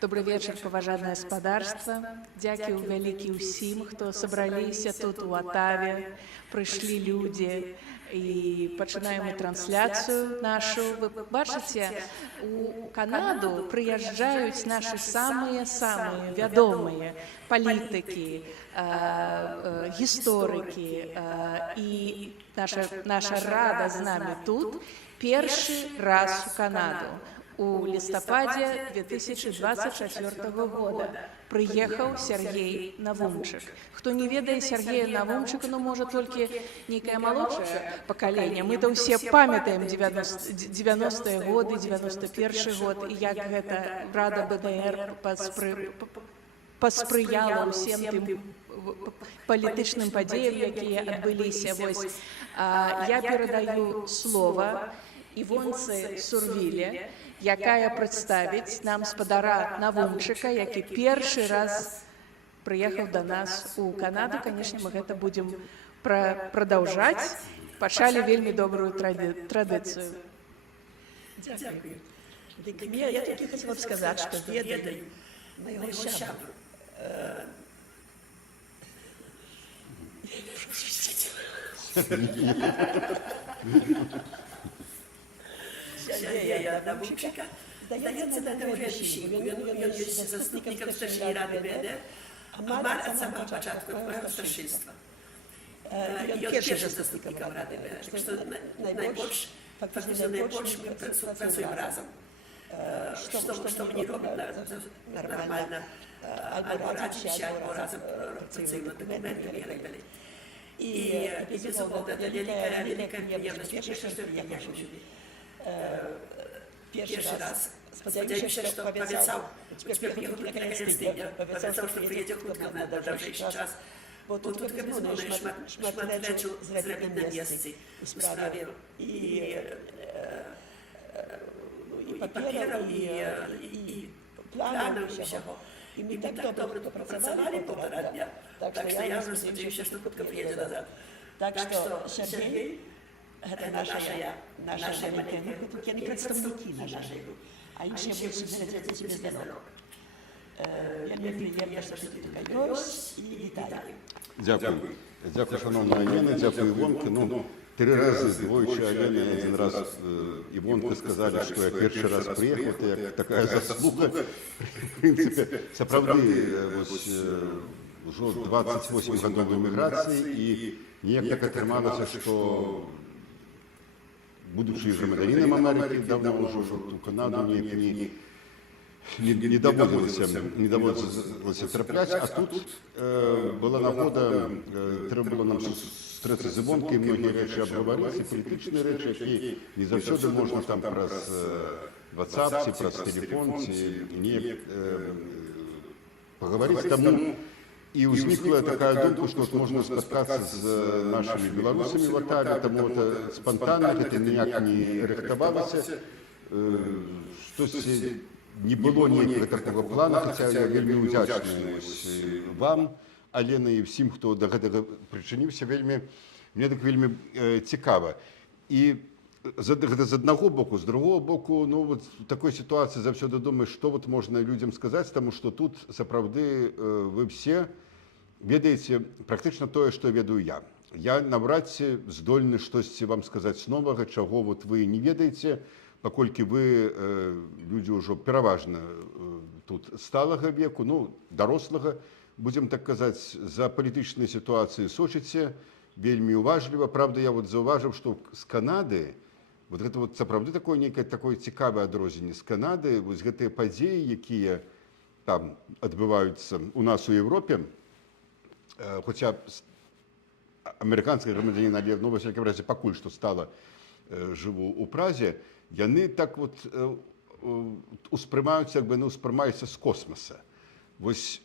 Добрый вечер, паважанае спадарства. Дзякую вялікі ўсім, хто сабраліся тут у Атаве, прыйшлі людзі і пачынаем мы трансляцыю нашу. Вы бачыце, у Канаду прыязджаюць нашы самыя вядомыя палітыкі, гісторыкі, і наша рада з намі тут першы раз у Канаду. У лістападзе 2024 года прыехаў Сергей Навумчык. Хто не ведае Сергея Навумчыка, ну, можа, толькі нейкае малодшае пакаленне. Мы-то ўсе памятаем 90-е годы, 91-й год, і як гэта Рада БДР паспрыяла ўсім тым палітычным падзеям, якія адбыліся. Я перадаю слова Івонцы Сурвіле, якая прадставіць нам спадара Навумчыка, які першы раз прыехаў да нас у Канаду. Канешне, мы гэта будзем прадаўжаць. Пачалі вельмі добрую традыцыю. Дякую. Я тільки хотіла б сказати, що ведаю моєго сябру. Сергея Навумчика, здається, на Тимошенщині. Він є заступником старшої ради БДР, а Марк від самого початку твого старшинства. Він перший заступником ради БДР, так що найбільше, фактично найбільше ми працюємо разом. Що мені робить нормально, або радіше, або разом працюємо документами і так далі. І, безумовно, це велика приємність. Перше, що я їхав сюди. Первый раз. Сподіваюся, що пообіцяв, тепер приїхав наконець тиждень, пообіцяв, що приїде хутко на довший час. Бо тут шмат речей зробити на місці у справі. І паперів, і планів, і всього. І ми так добре попрацювали полтора дня. Так що я вже сподіваюся, що хутко приїде назад. Так що, Сергій, это наша маленькая группа, тут не представники нашей группы, а іншие больше зарядят себе здоров'я. Вельми приємно, що ти тут ось, і вітаю. Дякую. Дякую, шановна Алена, дякую, Івонка. Ну, 3 рази двоючи Алена, 1 раз Івонка сказали, що я перший раз приїхав, це як така заслуга. В принципі, це правда, ось, вже 28 годів еміграції, і ніяк так отрималося, що будучи громадянином Америки, давно уже в Канаду не доводилося трапляти, а тут була нагода, треба було нам зустрітися з Івонкою, многі речі обговорити, політичні речі, які не завжди можна там про WhatsApp, про телефон, ніяк поговорити. Тому и возникла такая думка, что вот можно споткаться с нашими белорусами в Атаве, тому это спонтанно, это никак не рихтовалось, что не было никакого такого плана, хотя я вельми удячный вам, Алена, и всем, кто до этого причинился, мне так вельми цікаво. И з одного боку, з другого боку, ну вот в такой ситуации завсёды думаешь, что вот можно людям сказать, тому что тут, заправды, вы все ведаете практично тое, что ведаю я. Я навряд ці здольны штосьці вам сказаць новага, чаго вот вы не ведаеце, паколькі вы людзі ўжо пераважна тут сталага веку, ну, дарослага, будзем так казаць, за палітычнай сітуацыі сочыце вельмі уважліва. Правда, я вот заўважыў, што з Канады, вот гэта вот сапраўды такое нейкае такое цікавае адрозненне з Канады, вось гэтыя падзеі, якія там адбываюцца у нас у Европе, хотя американский громадянин, але, ну, во всяком разе, пакуль што стала, жыву у Празе, яны так вот успрымаюцца, як бы, ну, успрымаюцца з космоса. Вось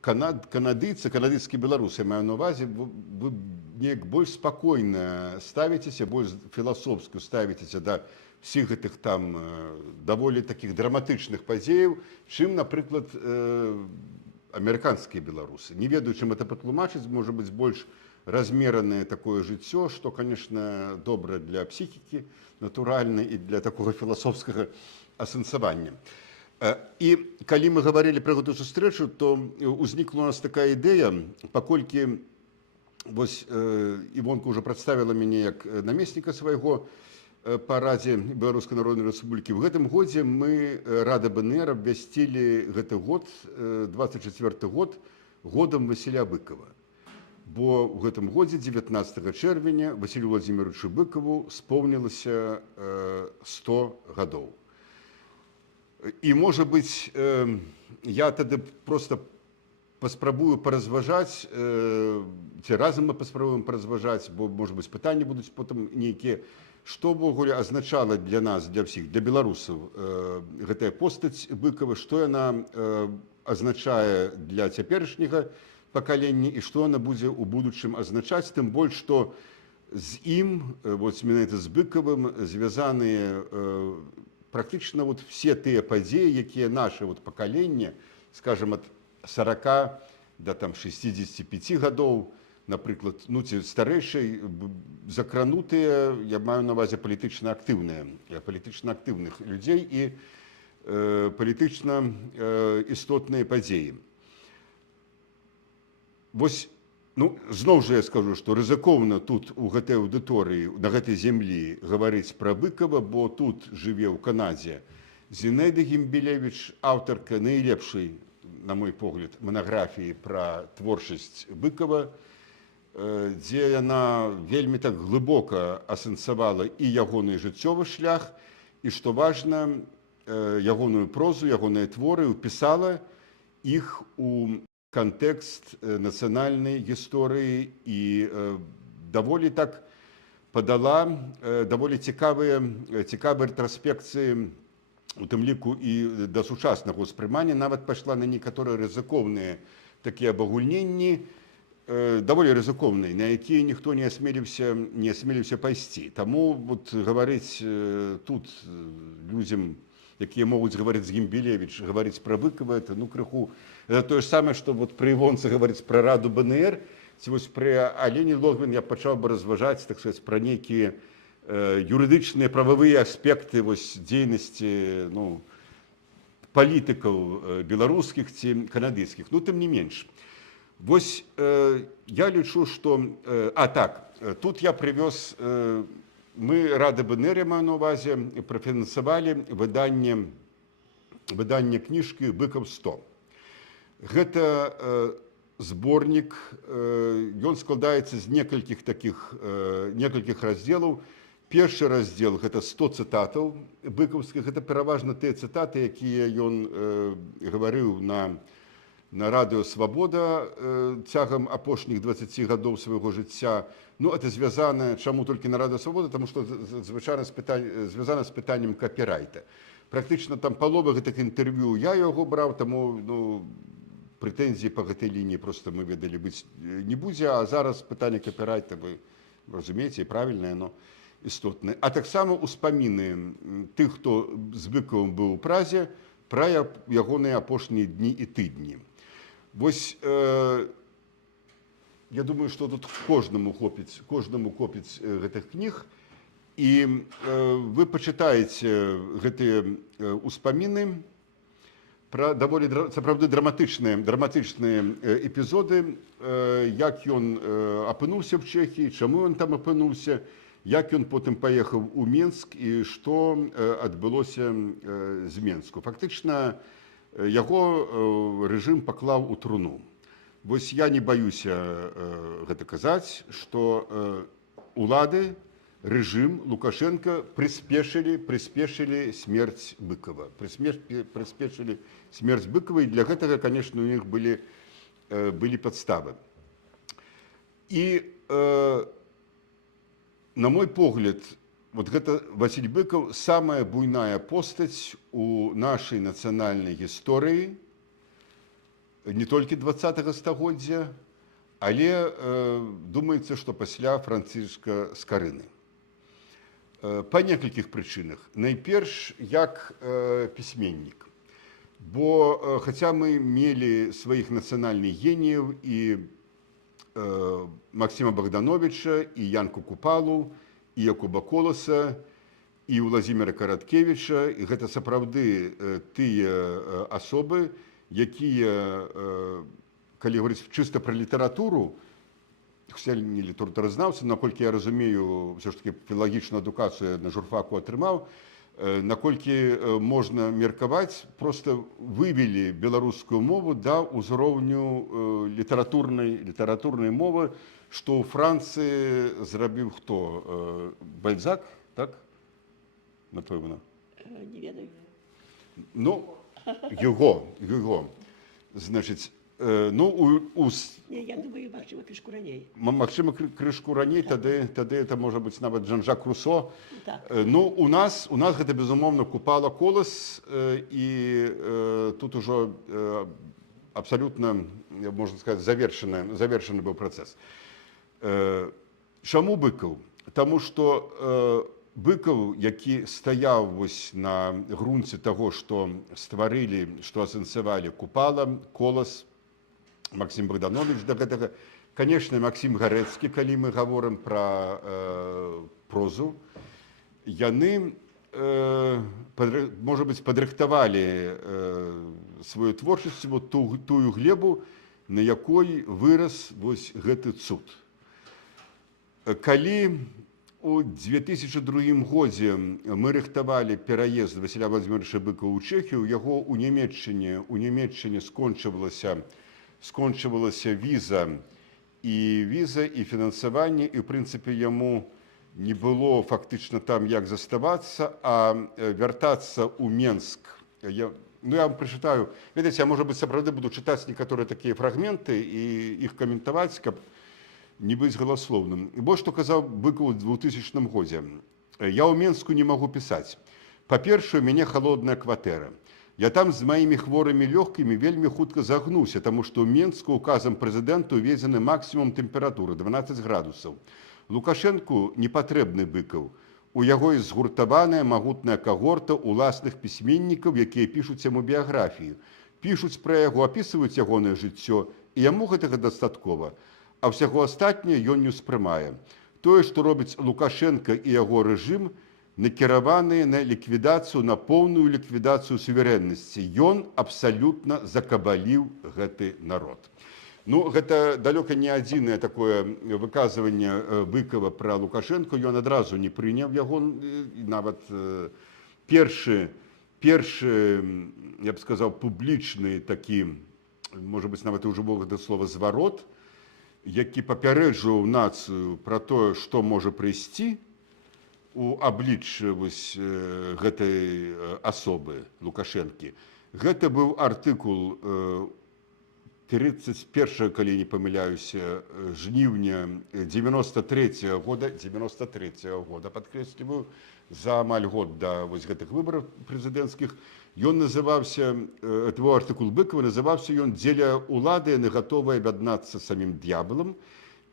канадыйцы, канадыйскія беларусы, я маю на ўвазе, вы неяк больш спакойна ставіцеся, больш філасофску ставіцеся да всіх гэтых там даволі такіх драматычных падзеяў, чым, напрыклад, американскія беларусы. Не ведаю, чым это патлумачыць, можа быць, больш размеранае такое жыццё, што, конечно, добра для псіхікі, натуральна, і для такога філасофскага асэнсавання. І калі мы гаварылі пра гэту сустрэчу, то ўзнікла у нас такая ідэя, паколькі вось Івонка ўжо прадставіла мяне як намесніка свайго па Радзе Беларускай Народнай Рэспублікі. В гэтым годзе мы, Рада БНР, абвясцілі гэты год, 24 год, годам Васіля Быкова. Бо ў гэтым годзе, 19 чэрвеня, Васілю Владзіміровичу Быкаву споўнілася 100 гадоў. І, можа быць, я тады проста паспрабую паразважаць, ці разам мы паспрабуем паразважаць, бо, можа быць, пытанні будуць потым нейкія, што ўвогуле азначала для нас, для ўсіх, для беларусаў гэтая постаць Быкава, што яна азначае для цяперашняга пакалення і што яна будзе ў будучым азначаць, тым больш, што з ім, менавіта з Быкавым, звязаныя практычна все тыя падзеі, якія наше пакаленне, скажем, ад 40 да 65 гадоў, напрыклад, ці старэйшай, закранутыя, я маю на ўвазе палітычна актыўных людзей і палітычна істотныя падзеі. Вось, зноў жа я скажу, што рызыкоўна тут у гэтай аўдыторыі, на гэтай зямлі гаварыць пра Быкава, бо тут жыве ў Канадзе Зінаіда Гімбілевіч, аўтарка найлепшай, на мой погляд, манаграфіі пра творчасць Быкава, дзе яна вельмі так глыбока асэнсавала і ягоны жыццёвы шлях, і, што важна, ягоную прозу, ягоныя творы, упісала іх у кантэкст нацыянальнай гісторыі і даволі так падала даволі цікавыя рэтраспекцыі, у тым ліку і да сучаснага ўспрымання, нават пайшла на некаторыя рызыкоўныя такія абагульненні, даволі рызыкоўныя, на якія ніхто не асмеліўся пайсці. Таму гаварыць тут людзям, якія могуць гаварыць з Гімбілевіч, гаварыць пра Быкава, это крыху. Это тое ж самае, што пры Івонцы гаварыць пра Раду БНР, ці пры Алені Логвін я пачаў бы разважаць, так сказаць, пра нейкія юрыдычныя прававыя аспекты дзейнасці палітыкаў беларускіх ці канадыйскіх. Тым не менш. Вось я лічу, што... тут я прывёз... Мы, Рада БНР, я маю на ўвазе, прафінансавалі выданне кніжкі «Быкаў 100». Гэта зборнік, ён складаецца з некалькіх раздзелаў. Першы раздзел – гэта 100 цытатаў быкаўскіх. Гэта пераважна тыя цытаты, якія ён гаварыў на Радыё Свабода цягам апошніх 20 гадоў свайго жыцця. Это звязана, чаму толькі на Радыё Свабода, таму што звычайна звязана з пытаннем капірайта. Практычна там палова гэтых інтэрв'ю я яго браў, таму прэтэнзій па гэтай лініі проста мы ведалі быць не будзе, а зараз пытанне капірайта, вы разумееце, правільнае, но істотнае. А таксама ўспаміны тых, хто з Быкавым быў у Празе, пра ягоныя апошнія дні і тыдні. Вось я думаю, што тут кожнаму хопіць гэтых кніг, і вы пачытаеце гэтыя ўспаміны пра даволі сапраўды драматычныя эпізоды, як ён апынуўся ў Чэхіі, чаму ён там апынуўся, як ён потым паехаў у Менск і што адбылося з Менску. Фактычна яго рэжым паклаў у труну. Вось я не баюся гэта казаць, што улады, рэжым Лукашенко прыспешылі смерць Быкава. Прыспешылі смерць Быкава, і для гэтага, конечно, у них былі падставы. І, на мой погляд, гэта Васіль Быкаў самая буйная постаць у нашай нацыянальнай гісторыі, не толькі 20-го стагоддзя, але думаецца, што пасля Францішка Скарыны. Па некалькіх прычынах. Найперш, як пісьменнік. Бо, хаця мы мелі сваіх нацыянальных геніяў і Максіма Богдановича, і Янку Купалу, і Якуба Коласа, і Владзіміра Караткевіча, і гэта сапраўды тыя асобы, якія, калі говорыць чыста пра літаратуру, я не літаратуразнаўца, наколькі я разумею, ўсё ж такі філалагічную адукацыю на журфаку атрымаў, наколькі можна меркаваць, проста вывелі беларускую мову да ўзроўню літаратурнай мовы, што ў Францыі зрабіў хто? Бальзак, так? Напэўна. Не ведаю. Ну, Гюго. Значыць, ну, Не, я думаю, магчыма, крышку раней. Магчыма, крышку раней, тады это можа быць нават Жан-Жак Руссо. Так. Ну, у нас гэта, безумоўна, Купала, Колас, і тут ужо абсалютна, можна сказаць, завершаны быў працэс. Чаму Быкаў? Таму што Быкаў, які стаяў вось на грунце таго, што стварылі, што асэнсавалі Купала, Колас, Максім Богданович да гэтага, канешне, Максім Гарэцкі, калі мы гаворым пра прозу, яны, можа быць, падрыхтавалі сваю творчасць, тую глебу, на якой вырас вось гэты цуд. Калі у 2002 годзе мы рыхтавалі пераезд Васіля Владзіміровича Быкова ў Чэхію, яго ў Нямецчыне скончвалася віза і фінансаванне, і, ў прынцыпе, яму не было фактычна там як заставацца, а вяртацца ў Менск. Я вам прачытаю, ведаеце, я, можа быць, сапраўды буду чытаць некаторыя такія фрагменты і іх каментаваць, каб не быць галаслоўным. І вось што казаў Быкаў у 2000 годзе. Я ў Менску не магу пісаць. Па-першае, у мяне халодная кватэра. Я там з маімі хворымі лёгкімі вельмі хутка загнуўся, таму што ў Менску указам прэзідэнта уведзены максімум тэмпературы 12 градусаў. Лукашэнку не патрэбны Быкаў. У яго ёсць згуртаваная магутная кагорта уласных пісьменнікаў, якія пішуць яму біяграфію. Пішуць пра яго, апісваюць ягонае жыццё, і яму гэтага дастаткова. А ўсяго астатняе ён не ўспрымае. Тое, што робіць Лукашенка і яго рэжым, накіраваныя на ліквідацыю, на поўную ліквідацыю суверэннасці. Ён абсалютна закабаліў гэты народ. Ну, гэта далёка не адзінае такое выказванне Быкова пра Лукашенко. Ён адразу не прыняў яго, нават першы, я б сказаў, публічны такі, можа быць, нават і ўжывог гэта слова зварот, які папярэджваў нацыю пра тое, што можа прыйсці у аблічча гэтай асобы Лукашэнкі. Гэта быў артыкул 31, калі не памыляюся, жніўня 93-го года, падкрэсліваю, за амаль год да гэтых выбараў прэзідэнцкіх. Ён называўся, твой артыкул Быкова, называўся ён «Дзеля улады яны гатовы аб'яднацца самім д'ябалам».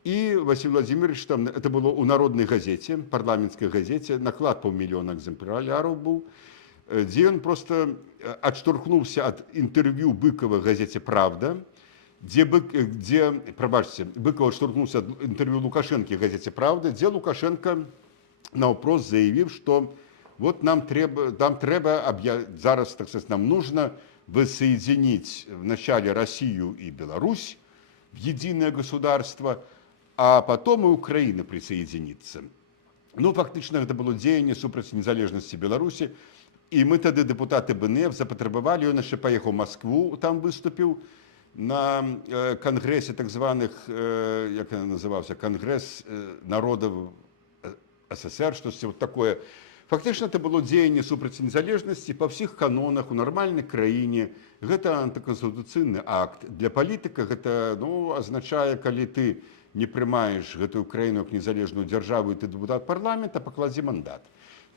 І Васіль Владзімірович, там, это было ў народнай газеце, парламенцкай газеце, наклад 500 000 экземпляраў быў, дзе ён проста адштурхнуўся ад інтэрв'ю Быкова газеце «Правда», прабачце, Быкова адштурхнуўся ад інтэрв'ю Лукашэнкі газеце «Правда», дзе Лукашенко наўпрост заявіў, што вот нам трэба зараз, так сказать, нам нужно воссоединить вначале Россию и Беларусь в единое государство, а потом и Украина присоединится. Ну, фактично, это было дзеянне супраць незалежнасці Беларусі, і мы тады, дэпутаты БНФ, запатрабавалі, ён яшчэ паехаў у Маскву, там выступіў на кангрэсе так званых, як ён называўся, кангрэс народаў СССР, штосьці вот такое. Фактычна, это было дзеянне супраць незалежнасці па ўсіх канонах у нармальнай краіне. Гэта антыканстытуцыйны акт. Для палітыка гэта азначае, калі ты не прымаеш гэтую краіну як незалежную дзяржаву, і ты дэпутат парламента, пакладзі мандат.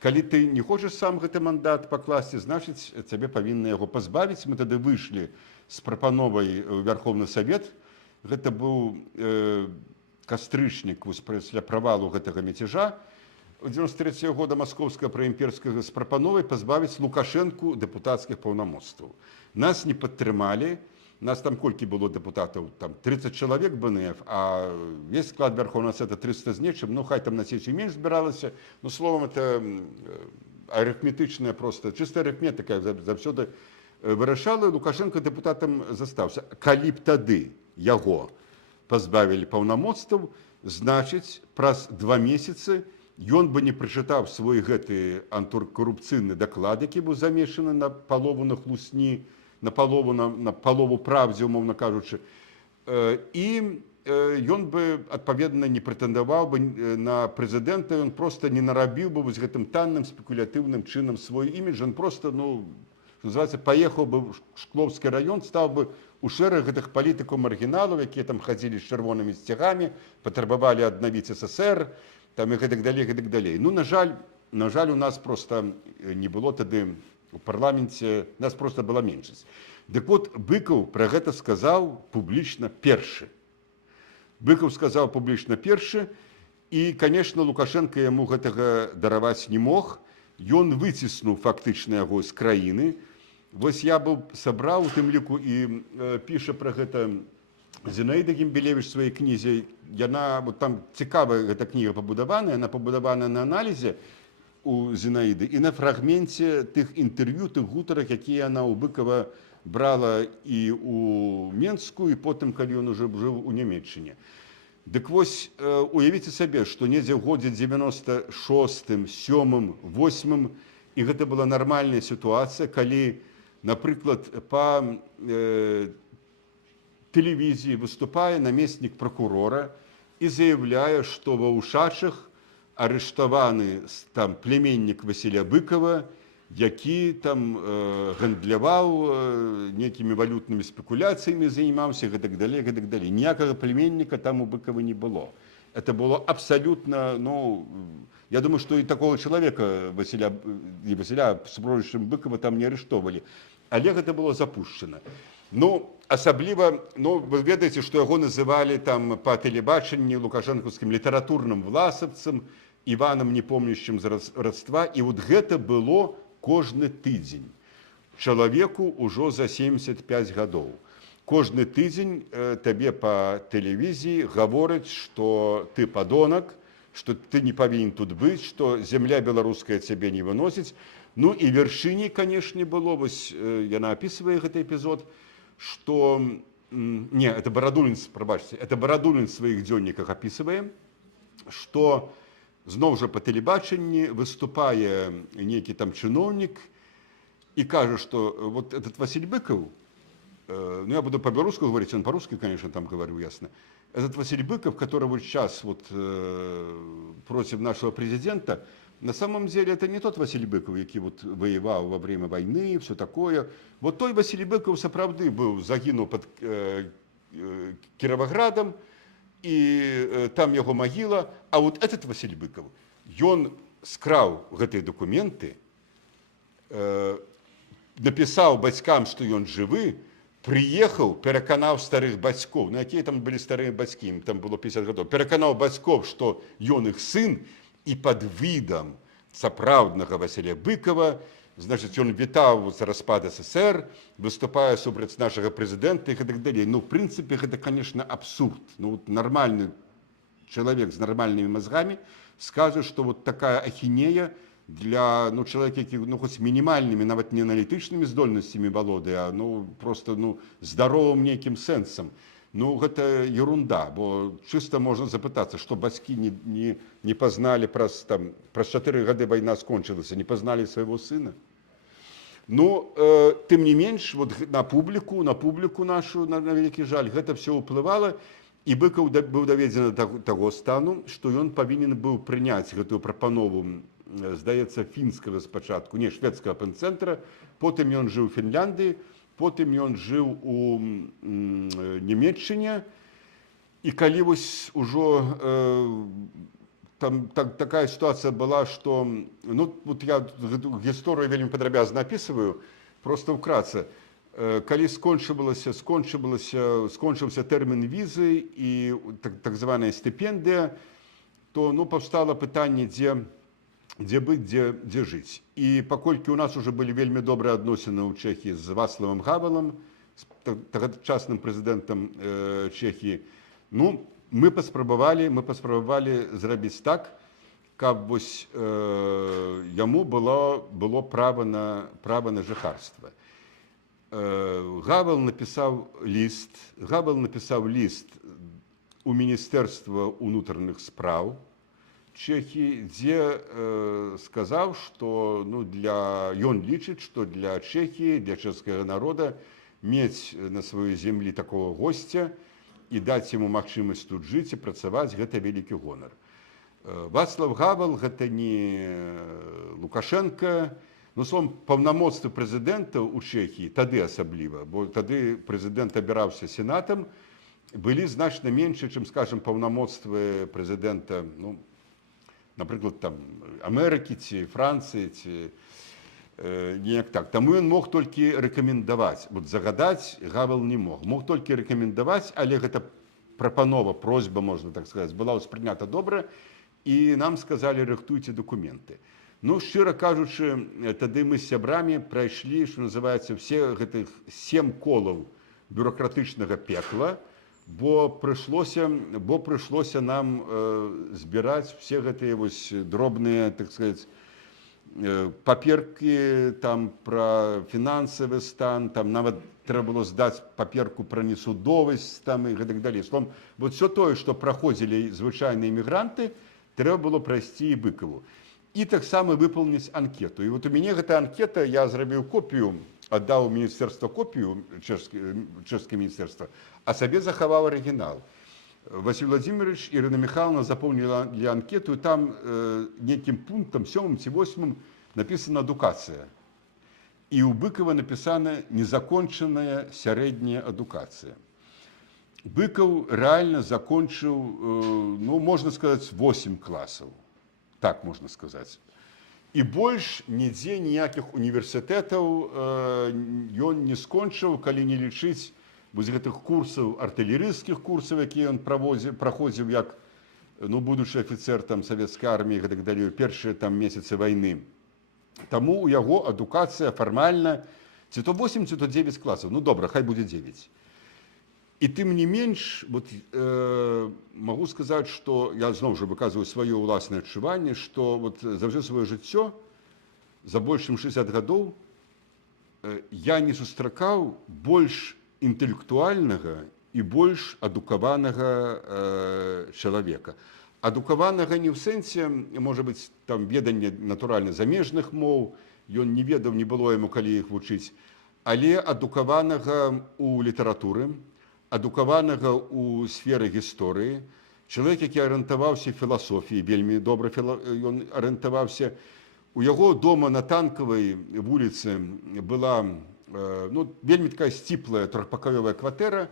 Калі ты не хочаш сам гэты мандат пакласці, значыць, цябе павінны яго пазбавіць. Мы тады выйшлі з прапановай у Верховны Савет. Гэта быў кастрычнік пасля правалу гэтага мяцежа. 93 года маскоўскага праімперскага з прапановай пазбавіць Лукашэнку дэпутацкіх паўнамоцтваў. Нас не падтрымалі, нас там колькі было дэпутатаў, там 30 чалавек БНФ, а весь склад Верховного Совета 300 з нечым, хай там на сесію менш збіралася, словом, это арифметычная просто, чыста арифметика заўсёды вырашала, Лукашенко дэпутатам застаўся. Калі б тады яго пазбавілі паўнамоцтваў, значыць, праз 2 месяцы ён бы не прачытаў свой гэты антыкарупцыйны даклад, які быў замешаны на палову на хлусні, на палову правдзе, умоўна кажучы, і ён бы, адпаведна, не прэтэндаваў бы на прэзідэнта, ён проста не нарабіў бы вось гэтым танным спекулятыўным чынам свой імідж, ён проста, ну, што называецца, паехаў бы ў Шклоўскі раён, стаў бы у шэраг гэтых палітыкаў-маргіналаў, якія там хадзілі з чырвонымі сцягамі, патрабавалі аднавіць СССР, там і гэтак далей, гэтак далей. Ну, на жаль, у нас проста не было тады у парламенце, нас проста была меншасць. Дык вот, Быкаў пра гэта сказаў публічна першы. Быкаў сказаў публічна першы, і, конечно, Лукашенко яму гэтага дараваць не мог. Ён выціснуў фактычна яго з краіны. Вось я быў сабраў, у тым ліку, і піша пра гэта Зінаіда Гімбілевіч у сваёй кнізе. Яна, там цікавая гэта кніга пабудавана, яна пабудавана на аналізе у Зінаіды і на фрагменце тых інтэрв'ю, тых гутарах, якія яна ў Быкава брала і ў Менску, і потым, калі ён ужо жыў у Нямецчыне. Дык вось, уявіце сабе, што недзе ў годзе 96-м, 7-м, 8-м, і гэта была нармальная сітуацыя, калі, напрыклад, па тэлевізіі выступае намеснік пракурора і заяўляе, што ва Ушачах арыштаваны там племяннік Васіля Быкава, які там гандляваў нейкімі валютнымі спекуляцыямі, займаўся, гэтак далей, гэтак далей. Ніякага племянніка там у Быкава не было. Это было абсолютно, ну, я думаю, что и такого человека, Василя супроводжаючым Быкова, там не арыштовали. Але гэта было запущено. Ну, асабліва, ну, вы ведаеце, што яго называлі там па тэлебачанні лукашэнкаўскім літаратурным власавцам, Іванам непомнящым з радства, і вот гэта было кожны тыдзень. Чалавеку ўжо за 75 гадоў. Кожны тыдзень табе па тэлевізіі гавораць, што ты падонак, што ты не павінен тут быць, што зямля беларуская цябе не выносіць. Ну і вяршыней, канешне, было, вось яна апісвае гэты эпізод, што, не, это Барадулін, прабачце, это Барадулін в сваіх дзённіках апісвае, што зноў жа па тэлебачанні выступае нейкі там чыноўнік і кажа, што вот этот Василь Быков, ну я буду по-белорусски говорить, он по-русски, конечно, там говорю ясно, этот Василь Быков, который вот сейчас вот против нашего президента, на самом деле это не тот Василь Быков, який вот воевал во время войны, все такое. Вот той Василь Быков сапраўды был, загинул под Кіровоградом, і там яго магіла, а вот этот Василь Быков, ён скраў гэтыя документы, напісаў бацькам, што ён жывы, прыехаў, пераканаў старых бацькоў, ну якія там былі старыя бацькі, ім там было 50 гадоў, пераканаў бацькоў, што ён іх сын, і пад відам сапраўднага Василя Быкова, значит, ён вітаў за распад СССР, выступае супраць нашага прэзідэнта і гэтак далей. Ну, в прынцыпе, гэта, конечно, абсурд. Ну, вот нормальны чалавек з нармальнымі мазгамі скажа, што вот такая ахінея для, ну, чалавека, які, ну, хоць мінімальнымі, нават не аналітычнымі здольнасцямі валодае, а, ну, просто, ну, здаровым нейкім сэнсам. Ну, гэта ерунда, бо чыста можна запытацца, што бацькі не пазналі праз 4 гады вайна скончылася, не пазналі свайго сына. Ну, тым не менш, вот на публіку нашу, на вялікі жаль, гэта все ўплывала, і Быкаў быў даведзены да таго стану, што ён павінен быў прыняць гэтую прапанову, здаецца, фінскага спачатку, не, шведскага апенцэнтра, потым ён жыў у Фінляндыі, потым ён жыў у Нямецчыне, і калі вось ужо там такая ситуация была, что, ну, вот я эту историю вельмі падрабязна описываю, просто вкратце. Калі скончыўся тэрмін візы і так званая стипендия, то, ну, паўстала пытанне, дзе быць, дзе жыць. І паколькі у нас уже былі вельмі добрыя адносіны ў Чэхіі з Вацлавам Гавелам, тагачасным прэзідэнтам Чэхіі, ну, мы паспрабавалі зрабіць так, каб вось яму было права на жыхарства. Гавел напісаў ліст у Міністэрства ўнутраных спраў Чэхіі, дзе сказаў, што ён лічыць, што для Чэхіі, для чэшскага народа мець на сваёй зямлі такого госця і даць яму магчымасць тут жыць і працаваць, гэта вялікі гонар. Вацлав Гавел гэта не Лукашенко, словом, паўнамоцтвы прэзідэнта ў Чэхіі, тады асабліва, бо тады прэзідэнт абіраўся сенатам, былі значна меншы, чым, скажем, паўнамоцтвы прэзідэнта, напрыклад, там, Амерыкі ці Францыі, ці неяк так. Таму ён мог толькі рэкамендаваць. Загадаць Гавел не мог. Мог толькі рэкамендаваць, але гэта прапанова, просьба, можна так сказаць, была ўспрынята добра, і нам сказалі, рыхтуйце дакументы. Шчыра кажучы, тады мы з сябрамі прайшлі, што называецца, все гэтых 7 колаў бюрократычнага пекла, бо прыйшлося нам збіраць все гэтыя вось дробныя, так сказаць, паперкі там пра фінансавы стан, там нават трэба было здаць паперку пра несудовасць там і гэтак далей. Словом, вот все тое, што праходзілі звычайныя мігранты, трэба было прайсці і Быкаву. І таксама выпаўніць анкету. І вот у мяне гэта анкета, я зрабіў копію, аддаў у міністэрства копію, чэшскае міністэрства, а сабе захаваў арыгінал. Василий Владимирович и Ирина Михайловна заполнили для анкету, и там неким пунктом, 7 чи 8, написана адукация. И у Быкова написана незаконченная средняя адукация. Быков реально закончил, можно сказать, 8 классов. Так можно сказать. И больше нигде никаких университетов он не скончил, коли не лечить вось гэтых курсаў, артылерыйскіх курсаў, якія ён праходзіў як будучы афіцэр савецкай арміі, гэтак далей, першыя месяцы вайны. Таму у яго адукацыя фармальна ці то 8, ці то 9 класаў. Добра, хай будзе 9. І тым не менш, магу сказаць, што я зноў жа выказваю сваё ўласнае адчуванне, што за ўсё сваё жыццё, за больш чым 60 гадоў, я не сустракаў больш інтэлектуальнага і больш адукаванага чалавека. Адукаванага не ў сэнсе, можа быць, там веданне натуральна замежных моў, ён не ведаў, не было яму калі іх вучыць, але адукаванага ў літаратуры, адукаванага ў сферы гісторыі, чалавек, які арыентаваўся ў філасофіі, вельмі добра ён арыентаваўся. У яго дома на Танкавай вуліцы была вельмі такая сціплая трохпакаёвая кватэра,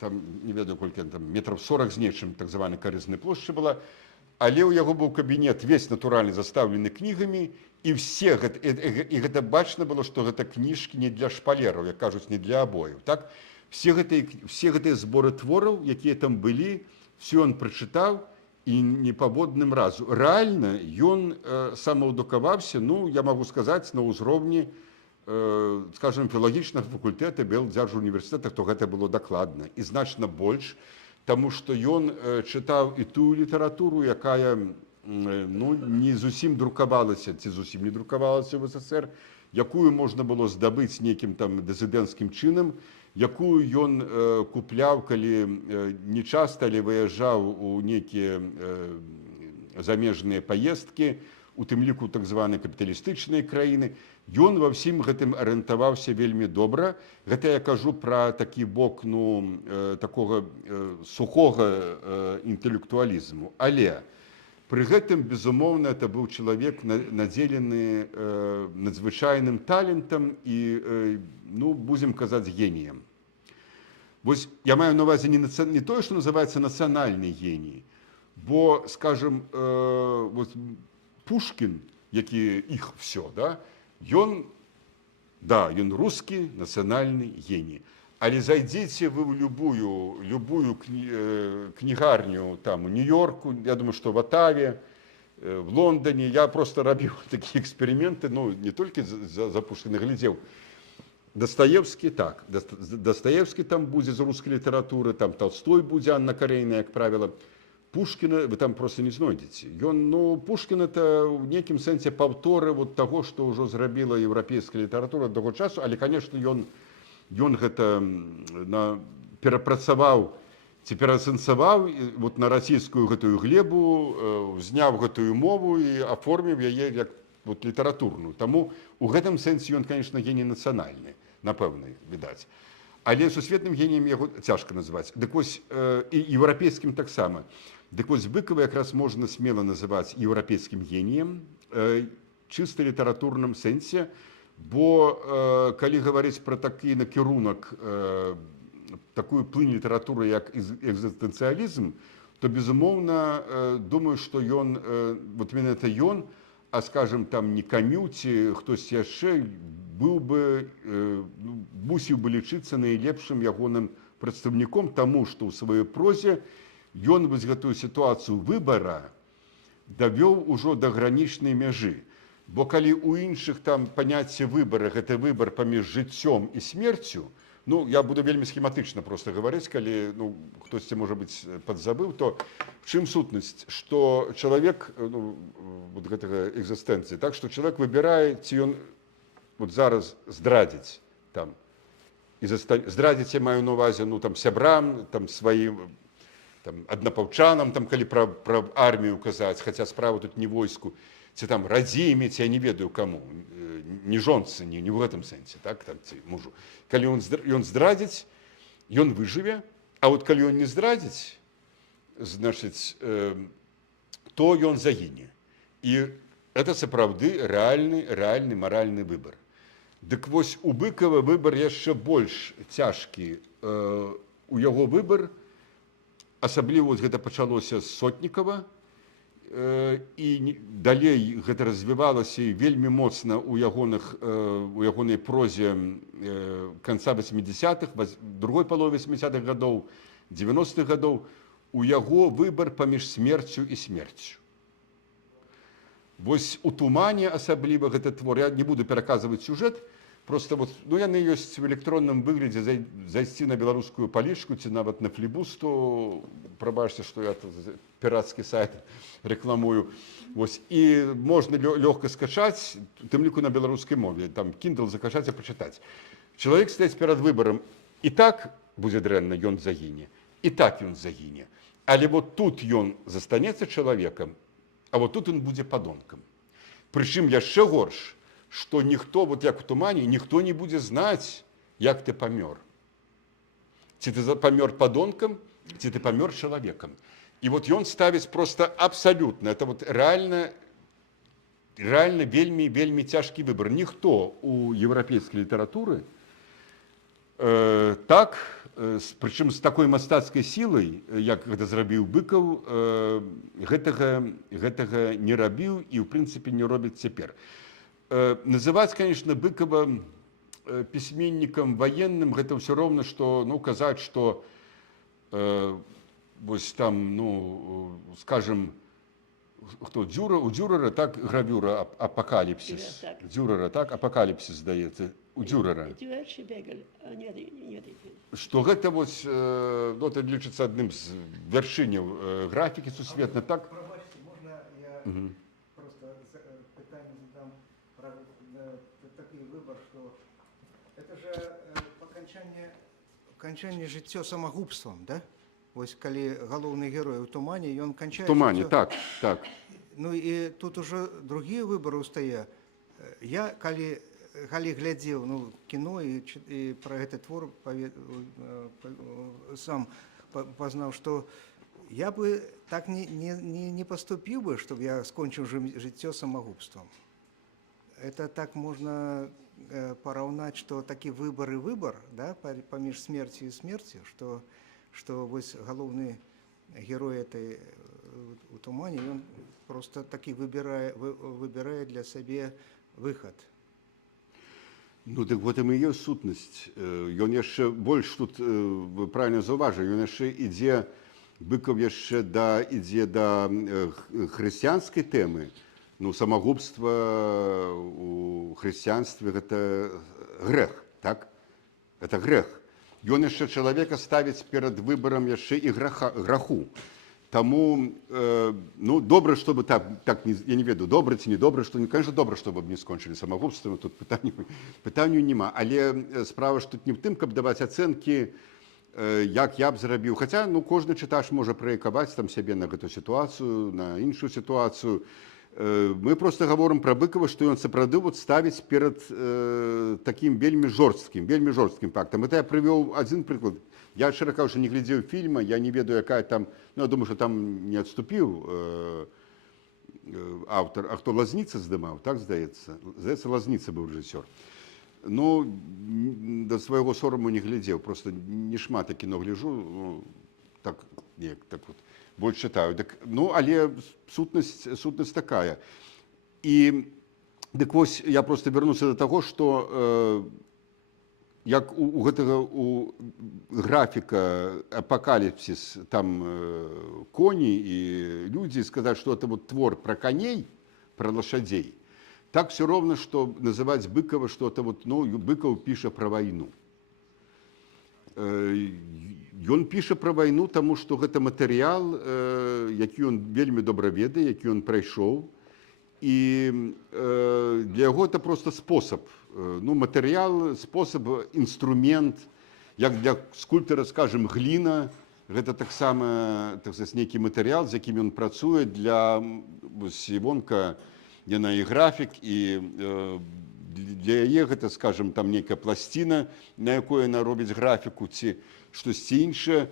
там не ведаю колькі, там метров 40 з нечым, так званая карызнай плошчы была, але ў яго быў кабінет весь натуральна застаўлены кнігамі, і гэта бачна было, што гэта кніжкі не для шпалераў, як кажуць, не для абояў. Так? Все гэтыя зборы твораў, якія там былі, все ён прачытаў і непаводным разу. Рэальна ён самаадукаваўся, я магу сказаць, на ўзроўні, скажем, філалагічнага факультэта Белдзяржуніверсітэта, то гэта было дакладна і значна больш, таму што ён чытаў і тую літаратуру, якая не зусім друкавалася, ці зусім не друкавалася в СССР, якую можна было здабыць нейкім дысідэнцкім чынам, якую ён купляў, калі не часта, але выязджаў у нейкія замежныя паездкі, у тым ліку так званыя капіталістычныя краіны. Ён ва ўсім гэтым арыентаваўся вельмі добра. Гэта я кажу пра такі бок такога сухога інтэлектуалізму. Але пры гэтым, безумоўна, это быў чалавек, надзелены надзвычайным талентам і, будзем казаць, геніем. Вось я маю на ўвазе не тое, што называецца нацыянальны геній, бо, скажем, Пушкін, які іх все, ён рускі нацыянальны геній. Але зайдзіце вы ў любую кнігарню там у Нью-Йорку, я думаю, што в Атаве, в Лондоне, я просто рабіў такія эксперыменты, не толькі за Пушкіна глядзеў. Дастаевскі, так, Дастаевскі там будзе з рускай літаратуры, там Толстой будзе, Анна Каренina, як правіла. Пушкіна вы там просто не знойдзеце. Пушкін это ў нейкім сэнсе паўторы вот таго, што ўжо зрабіла еўрапейская літаратура таго часу, але конечно ён гэта перапрацаваў ці пераасэнсаваў вот на расійскую гэтую глебу, зняў гэтую мову і аформіў яе як вот літаратурную. Таму у гэтым сэнсе ён, конечно, геній нацыянальны, напэўна, відаць. Але сусветным геніем яго цяжка назваць. Дык вось і еўрапейскім таксама. Дык вось Быкова якраз можна смела называць еўрапейскім геніем, чыста літаратурным сэнсе, бо калі гаварыць пра такі накірунак, такую плынь літаратуры, як экзістэнцыялізм, то, безумоўна, думаю, што ён, вот менавіта ён, а скажем, там не Камю ці хтосьці яшчэ, мусіў бы лічыцца найлепшым ягоным прадстаўніком, таму што ў сваёй прозе ён вось гэтую сітуацыю выбара давёў ужо да гранічнай мяжы. Бо калі ў іншых там паняцце выбара, гэта выбар паміж жыццём і смерцю, я буду вельмі схематычна просто гаварыць, калі хтосьці, можа быць, падзабыў, то в чым сутнасць, што чалавек вот гэтага экзістэнцыі, так, што чалавек выбірае, ці ён вот зараз здрадзіць там, і здрадзіць я маю на ўвазе, там, сябрам, там, сваім, там, аднапаўчанам, там, калі пра армію казаць, хаця справа тут не войску, ці там радзіме, ці я не ведаю каму, не жонцы, не ў гэтым сэнсе, так, там, ці мужу. Калі ён здрадзіць, ён выжыве, а вот калі ён не здрадзіць, значыць, то ён загіне. І это сапраўды рэальны маральны выбар. Дык вось у Быкова выбар яшчэ больш цяжкі. У яго выбар, асабліва гэта пачалося з Сотнікава, і далей гэта развівалася вельмі моцна ў ягонай прозе канца 80-х, другой паловы 80-х гадоў, 90-х гадоў, у яго выбар паміж смерцю і смерцю. Вось у тумане асабліва гэты твор, я не буду пераказваць сюжэт, просто вот, яны ёсць в электронным выглядзе, зайсці на беларускую палічку ці нават на флібусту, прабачце, што я пірацкі сайт рэкламую. Вось, і можна лёгка скачаць, тым ліку на беларускай мове, там Kindle закачаць і пачытаць. Чалавек стаіць перад выбарам, і так будзе дрэнна, ён загіне, і так ён загіне. Але вот тут ён застанецца чалавекам, а вот тут ён будзе падонкам. Прычым яшчэ горш, што ніхто, вот як у тумане, ніхто не будзе знаць, як ты памёр. Ці ты памёр падонкам, ці ты памёр чалавекам. І вот ён ставіць просто абсалютна, это вот реально вельмі цяжкі выбар. Ніхто у еўрапейскай літаратуры так, прычым з такой мастацкай сілай, як гэта зрабіў Быкаў, гэтага не рабіў і, ў прынцыпе, не робіць цяпер. Называць, конечно, Быкова пісьменнікам ваенным, гэта ўсё роўна, што, казаць, што вось там, скажем, хто, у Дзюрера, так, гравюра «Апокаліпсіс». Дзюрера, так, «Апокаліпсіс», здаецца, у Дзюрера. Што гэта вось, это лічыцца адным з вяршыняў графікі сусветнай, так? Пробачьте, можна я просто питання задам про такий вибор, що це ж окончання життя самогубством, да? Ось коли головний герой у тумані, і він кончає... В тумані, так. Ну і тут уже другі вибори устає. Я, коли глядів кіно і про цей твор сам познав, що я бы так не поступил бы, чтобы я скончил життя самогубством. Это так можно поравнать, что такие выбор, да, поміж смертью и смертью, что вот головный герой этой у тумане, он просто таки выбирает для себя выход. Ну, так вот і ёсць сутнасць. Ён яшчэ больш тут, вы правильно заўважылі, ён яшчэ ідзе, Быкаў яшчэ ідзе да хрысціянскай тэмы. Самагубства у хрысціянстве гэта грэх, так? Гэта грэх. Ён яшчэ чалавека ставіць перад выбарам яшчэ і граху. Таму ну, добра, чтобы я не ведаю, добра ці не добра, што конечно добра, чтобы не скончылі самагубствам, тут пытанню няма. Але справа ж тут не в тым, каб даваць ацэнкі, як я б зрабіў. Хаця ну, кожны чытач можа праекаваць там сябе на гэту сітуацыю, на іншую сітуацыю. Мы просто гаворым пра Быкова, што ён сапраўды вот ставіць перад такім вельмі жорсткім фактам. Это я прывёў адзін прыклад. Я, шчыра кажучы, не глядзеў фільма, я не ведаю, якая там, ну, я думаю, што там не адступіў аўтар. А хто, Лазніца здымаў, так здаецца? Здаецца, Лазніца быў рэжысёр. Ну, да свайго сораму не глядзеў, просто не шмат я кіно гляджу, ну, так, неяк, так вот, больш чытаю. Так, ну, але сутнасць такая. І, дык вось, я просто вярнуся да таго, што як у гэтага у графіка апакаліпсіс там коні і людзі сказаць, што это вот твор пра каней, пра лошадзей, так все роўна, што называць Быкова, што это вот, ну, Быкаў піша пра вайну. Ён піша пра вайну, таму што гэта матэрыял, які ён вельмі добра ведае, які ён прайшоў. І для яго это просто спосаб, ну, матэрыял, спосаб, інструмент, як для скульптара, скажем, гліна, гэта таксама, так сказаць, нейкі матэрыял, з якім ён працуе для Івонка, яна і графік, і для яе гэта, скажем, там нейкая пласціна, на якой яна робіць графіку, ці штосьці іншае.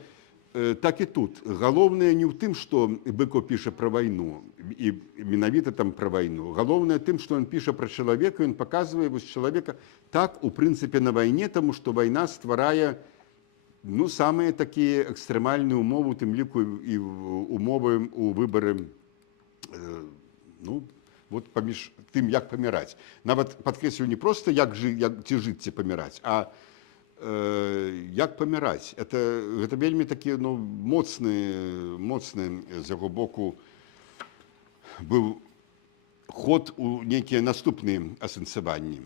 Так і тут. Галоўнае не ў тым, што Быкаў піша пра вайну, і менавіта там пра вайну. Галоўнае тым, што ён піша пра чалавека, ён паказвае вось чалавека так, у прынцыпе, на вайне, таму што вайна стварае, ну, самыя такія экстрэмальныя умовы, у тым ліку і умовы у выбары, ну, вот паміж тым, як паміраць. Нават падкрэслю не проста, ці жыць, ці паміраць, а як паміраць. Гэта вельмі такі, ну, моцны з яго боку быў ход у нейкія наступныя асэнсаванні.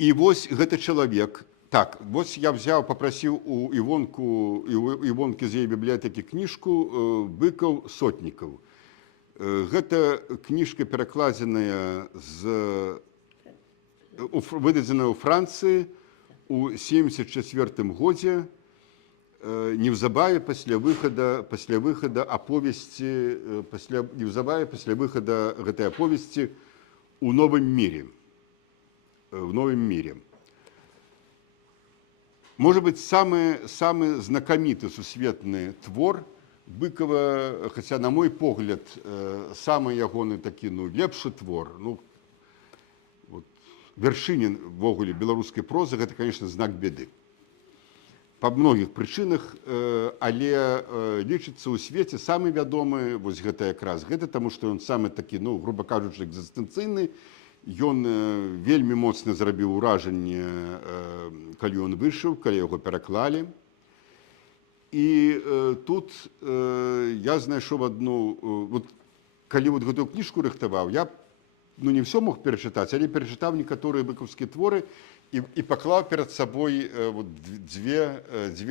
І вось гэты чалавек, так, вось я папрасіў у Івонкі з яе бібліятэкі кніжку «Быкаў сотнікаў». Гэта кніжка перакладзеная выдадзеная ў Францыі у 1974 годзе, неўзабаве пасля выхада аповесці, неўзабаве пасля выхада гэтай аповесці ў новым міре. Можа быць, самы знакаміты сусветны твор Быкова, хаця, на мой погляд, самы ягоны такі, ну, лепшы твор, ну, вяршыня ввогуле беларускай прозы, гэта, конечно, знак беды. Па многіх прычынах, але лічыцца ў свеце самы вядомы, вось гэта якраз гэта, таму што ён самы такі, ну, груба кажучы, экзістэнцыйны. Ён вельмі моцна зрабіў уражанне, калі ён выйшаў, калі яго пераклалі. І тут я знайшоў адну, калі гэтую кніжку рыхтаваў, я, ну, не ўсё мог перачытаць, але перачытаў некаторыя быкаўскія творы і паклаў перад сабой дзве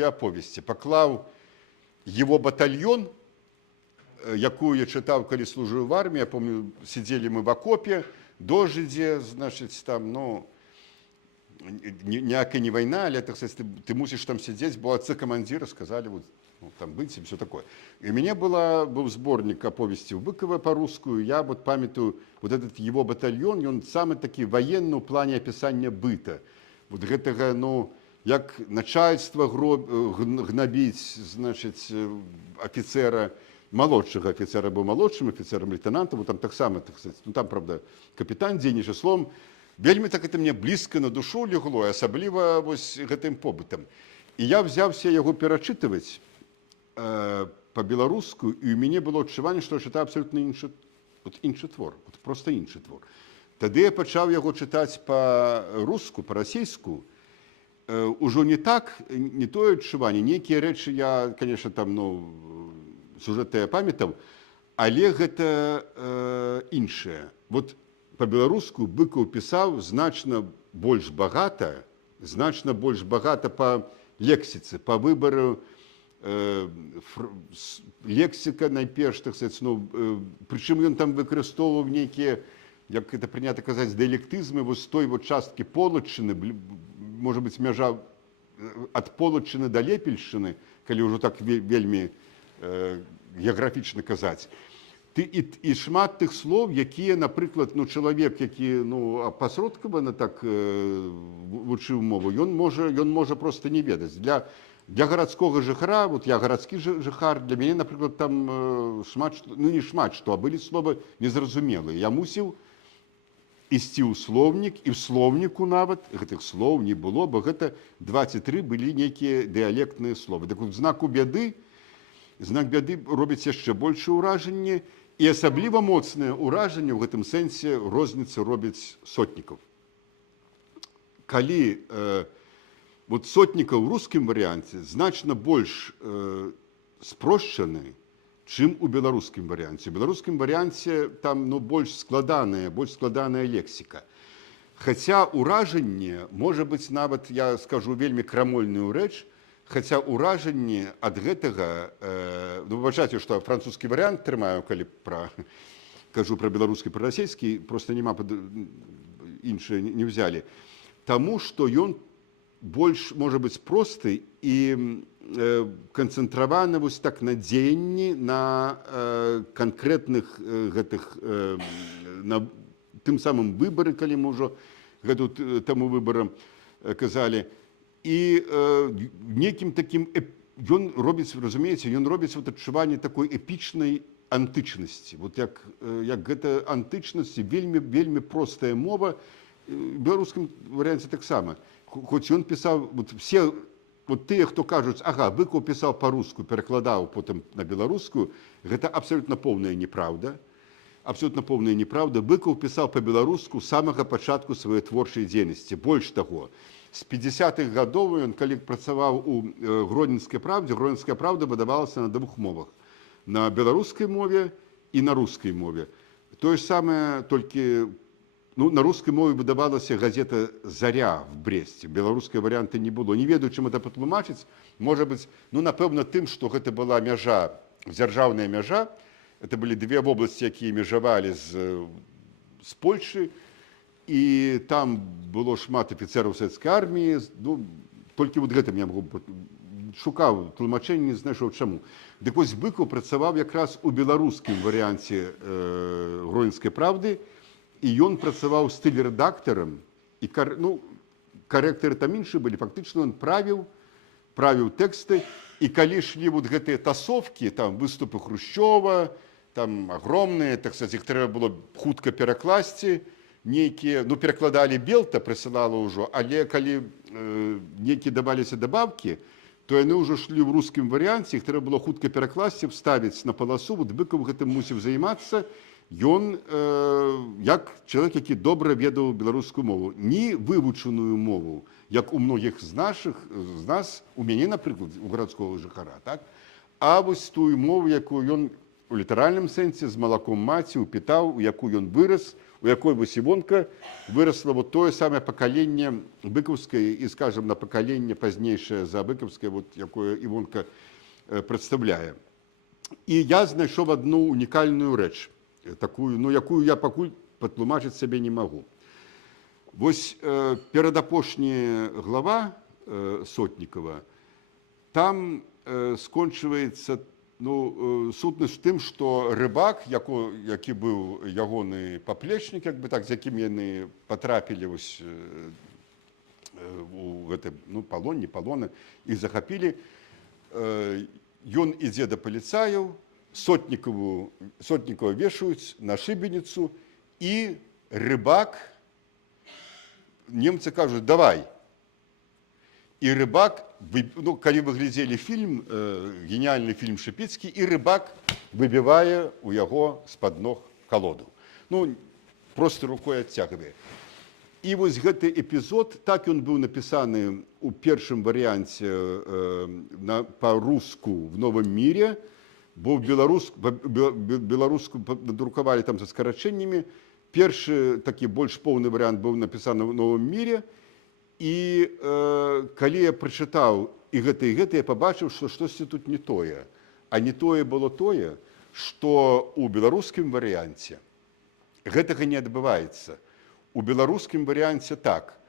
аповесці. Паклаў «Его батальён», якую я чытаў, калі служыў в арміі. Я помню, сидзелі мы в акопе, дождь ідзе, значыць, там, ну, ніякая не вайна, але, так сказать, ты мусіш там сидзець, бо отцы камандзіра сказалі, вот, ну, там быць, і все такое. І у мяне быў зборнік аповесцяў Быкова па-руску, я вот памятаю, вот этот «Его батальён», ён самы такі ваенны ў плане апісання быта. Вот гэтага, ну, як начальства гнабіць, значыць, афіцера, малодшага афіцера быў малодшым афіцерам, лейтенантам, там таксама, так сказать, ну, там, правда, капітан дзейнічае, словом, вельмі так это мне блізка на душу легло, асабліва вось гэтым побытам. І я взяўся яго перачытываць па-беларуску, і ў мяне было адчуванне, што я чытаю абсолютна іншы твор, просто іншы твор. Тады я пачаў яго чытаць па-руску, па-расейску, ужо не так, не тое адчуванне, нейкія рэчы я, конечно, там, ну, сюжэты я памятаў, але гэта іншае. Вот па-беларуску Быкаў пісаў значна больш багата па лексіцы, па выбару лексіка найперш, так сказать, ну, прычым ён там выкарыстоўваў нейкія, як это прынята казаць, дыялектызмы вось той вот часткі полачыны, можа быць, мяжа ад полачыны да лепельшчыны, калі ўжо так вельмі геаграфічна казаць. І шмат тых слоў, якія, напрыклад, ну, чалавек, які, ну, апасродкавана так вучыў мову, ён можа проста не ведаць. Для гарадскога жыхара, вот я гарадскі жыхар, для мяне, напрыклад, там шмат, ну, не шмат што, а былі словы незразумелыя. Я мусіў ісці ў слоўнік, і ў слоўніку нават гэтых слоў не было, бо гэта 2 ці 3 былі нейкія дыялектныя словы. Так вот, знак бяды робіць яшчэ большее ўражанне, і асабліва моцнае ўражанне ў гэтым сэнсе розніцы робіць Сотнікаў. Калі вот Сотнікаў у рускім варыянце значна больш спрошчаны, чым у беларускім варыянце. У беларускім варыянце там, ну, больш складаная лексіка. Хаця ўражанне, можа быць, нават, я скажу вельмі крамольную рэч, хаця ўражанне ад гэтага, ну, выбачайце, што французскі варыянт трымаю, калі кажу пра беларускі, пра расійскі, проста няма, іншыя не ўзялі. Таму, што ён больш, можа быць, просты і канцэнтраваны вось так на дзеянні, на канкрэтных гэтых, на тым самым выбары, калі мы ўжо гэту таму выбарам казалі. І некім такім, ён робіць, разумееце, ён робіць вот адчуванне такой эпічнай антычнасці. Вот як гэта антычнасць, вельмі простая мова, в беларускім варыянце таксама. Хоць ён пісаў, вот все, вот тыя, хто кажуць, ага, Быкаў пісаў па-руску, перакладаў потым на беларускую, гэта абсалютна поўная неправда. Абсолютно поўная неправда. Быкаў пісаў па-беларуску з самага пачатку сваёй творчай дзейнасці. Больш таго, з 50-х гадоў ён, калі працаваў у Гродзенскай правдзе, Гродзенская правда выдавалася на 2 мовах. На беларускай мове і на рускай мове. Тое ж самае, толькі, ну, на рускай мове выдавалася газета «Заря» в Бресце. Беларускай варыянты не было. Не ведаю, чым это патлумачыць. Можа быць, ну, напэўна, тым, што гэта была мяжа, дзяржаўная мяжа. Это былі 2 вобласці, якія межавалі з Польшы. І там было шмат афіцэраў савецкай арміі. Ну, толькі вот гэтым я шукаў тлумачэнне, не знайшоў чаму. Дык вось Быкаў працаваў якраз у беларускім варыянце Гродзенскай правды, і ён працаваў стыль-рэдактарам, і, ну, карэктары там іншыя былі, фактычна ён правіў тэксты, і калі ішлі вот гэтыя тасовкі, там выступы Хрушчова, там агромныя, так сказаць, іх трэба было хутка перакласці, нейкія, ну, перакладалі Белта, прысылала ўжо, але калі нейкія даваліся дабавкі, то яны ўжо шлі ў рускім варыянце, іх трэба было хутка перакласці, вставіць на паласу, вот Быкаў гэтым мусіў займацца. Ён, як чалавек, які добра ведаў беларускую мову, не вывучаную мову, як у многіх з нас, у мяне, напрыклад, у гарадскога жыхара, так? А вось тую мову, якую ён у літаральным сэнсе з малаком маці упітаў, у якую ён вырас, у якой вось Івонка вырасла вот тое самае пакаленне быкаўскае і, скажам, на пакаленне пазнейшае за быкаўскае, вот, якое Івонка прадстаўляе. І я знайшоў адну унікальную рэч, такую, ну, якую я пакуль патлумачыць сабе не магу. Вось перадапошняя глава Сотнікава, там скончваецца, ну, сутнасць тым, што рыбак, які быў ягоны паплечнік, як бы так, з якім яны патрапілі вось у гэты, ну, палон, не палоны, іх захапілі, ён ідзе да паліцаяў, Сотнікава вешаюць на шыбеніцу, і рыбак, немцы кажуць, давай. І рыбак, ну, калі вы глядзелі фільм, геніальны фільм Шыпіцкі, і рыбак выбівае у яго з-пад ног калоду. Ну, проста рукой адцягвае. І вось гэты эпізод, так ён быў напісаны ў першым варыянце па-руску в Новым міре, бо беларуску надрукавалі там са скарачэннямі. Першы такі больш поўны варыянт быў напісаны ў Новым міре, І калі я прачытаў і гэта, я пабачыў, што штосьці тут не тое. А не тое было тое, што ў беларускім варыянце гэтага не адбываецца. У беларускім варыянце так.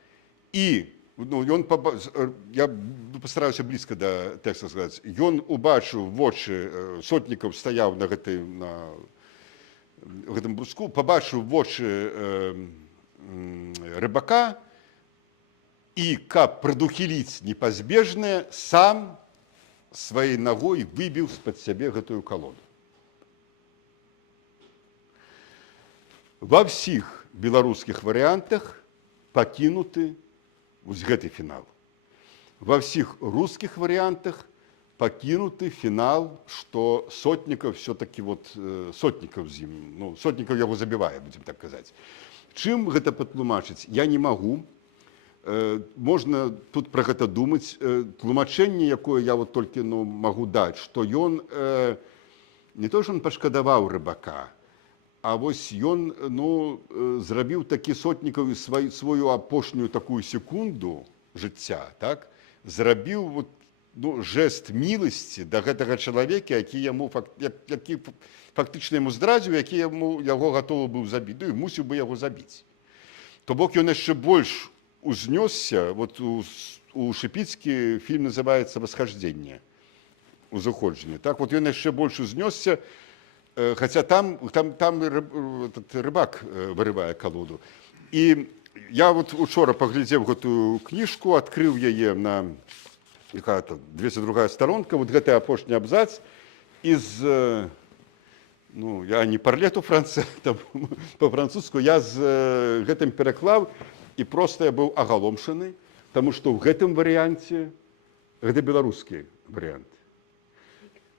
І я пастараюся блізка да тэкста сказаць. Ён убачыў вочы, Сотнікаў стаяў на гэтым бруску, пабачыў вочы рыбака, і каб прадухіліць непазбежнае, сам сваёй нагой выбіў з-пад сябе гэтую калоду. Ва ўсіх беларускіх варыянтах пакінуты вось гэты фінал. Ва ўсіх рускіх варыянтах пакінуты фінал, што Сотнікаў все-таки Сотнікаў з ім, Сотнікаў яго забівае, будзем так казаць. Чым гэта патлумачыць? Я не магу. Можна тут пра гэта думаць. Тлумачэнне, якое я толькі магу даць, што ён не то, што ён пашкадаваў рыбака, а вось ён зрабіў такі Сотнікаў сваю апошнюю такую секунду жыцця, так? Зрабіў жэст міласці да гэтага чалавека, які фактычна яму здрадзіў, які яго гатовы быў забіць, і мусіў бы яго забіць. То бок ён яшчэ больш узнёсся, у Шыпіцкі фільм называецца «Восхождение», «Узыходжанне». Так, ён яшчэ больш узнёсся, хаця там рыбак вырывае калоду. І я учора паглядзеў гэтую кніжку, адкрыў яе на 202 старонка, гэты апошні абзац из, я не парлету по-французску, я з гэтым пераклаў, і проста я быў агаломшаны, таму што ў гэтым варыянце гэта беларускі варыянт.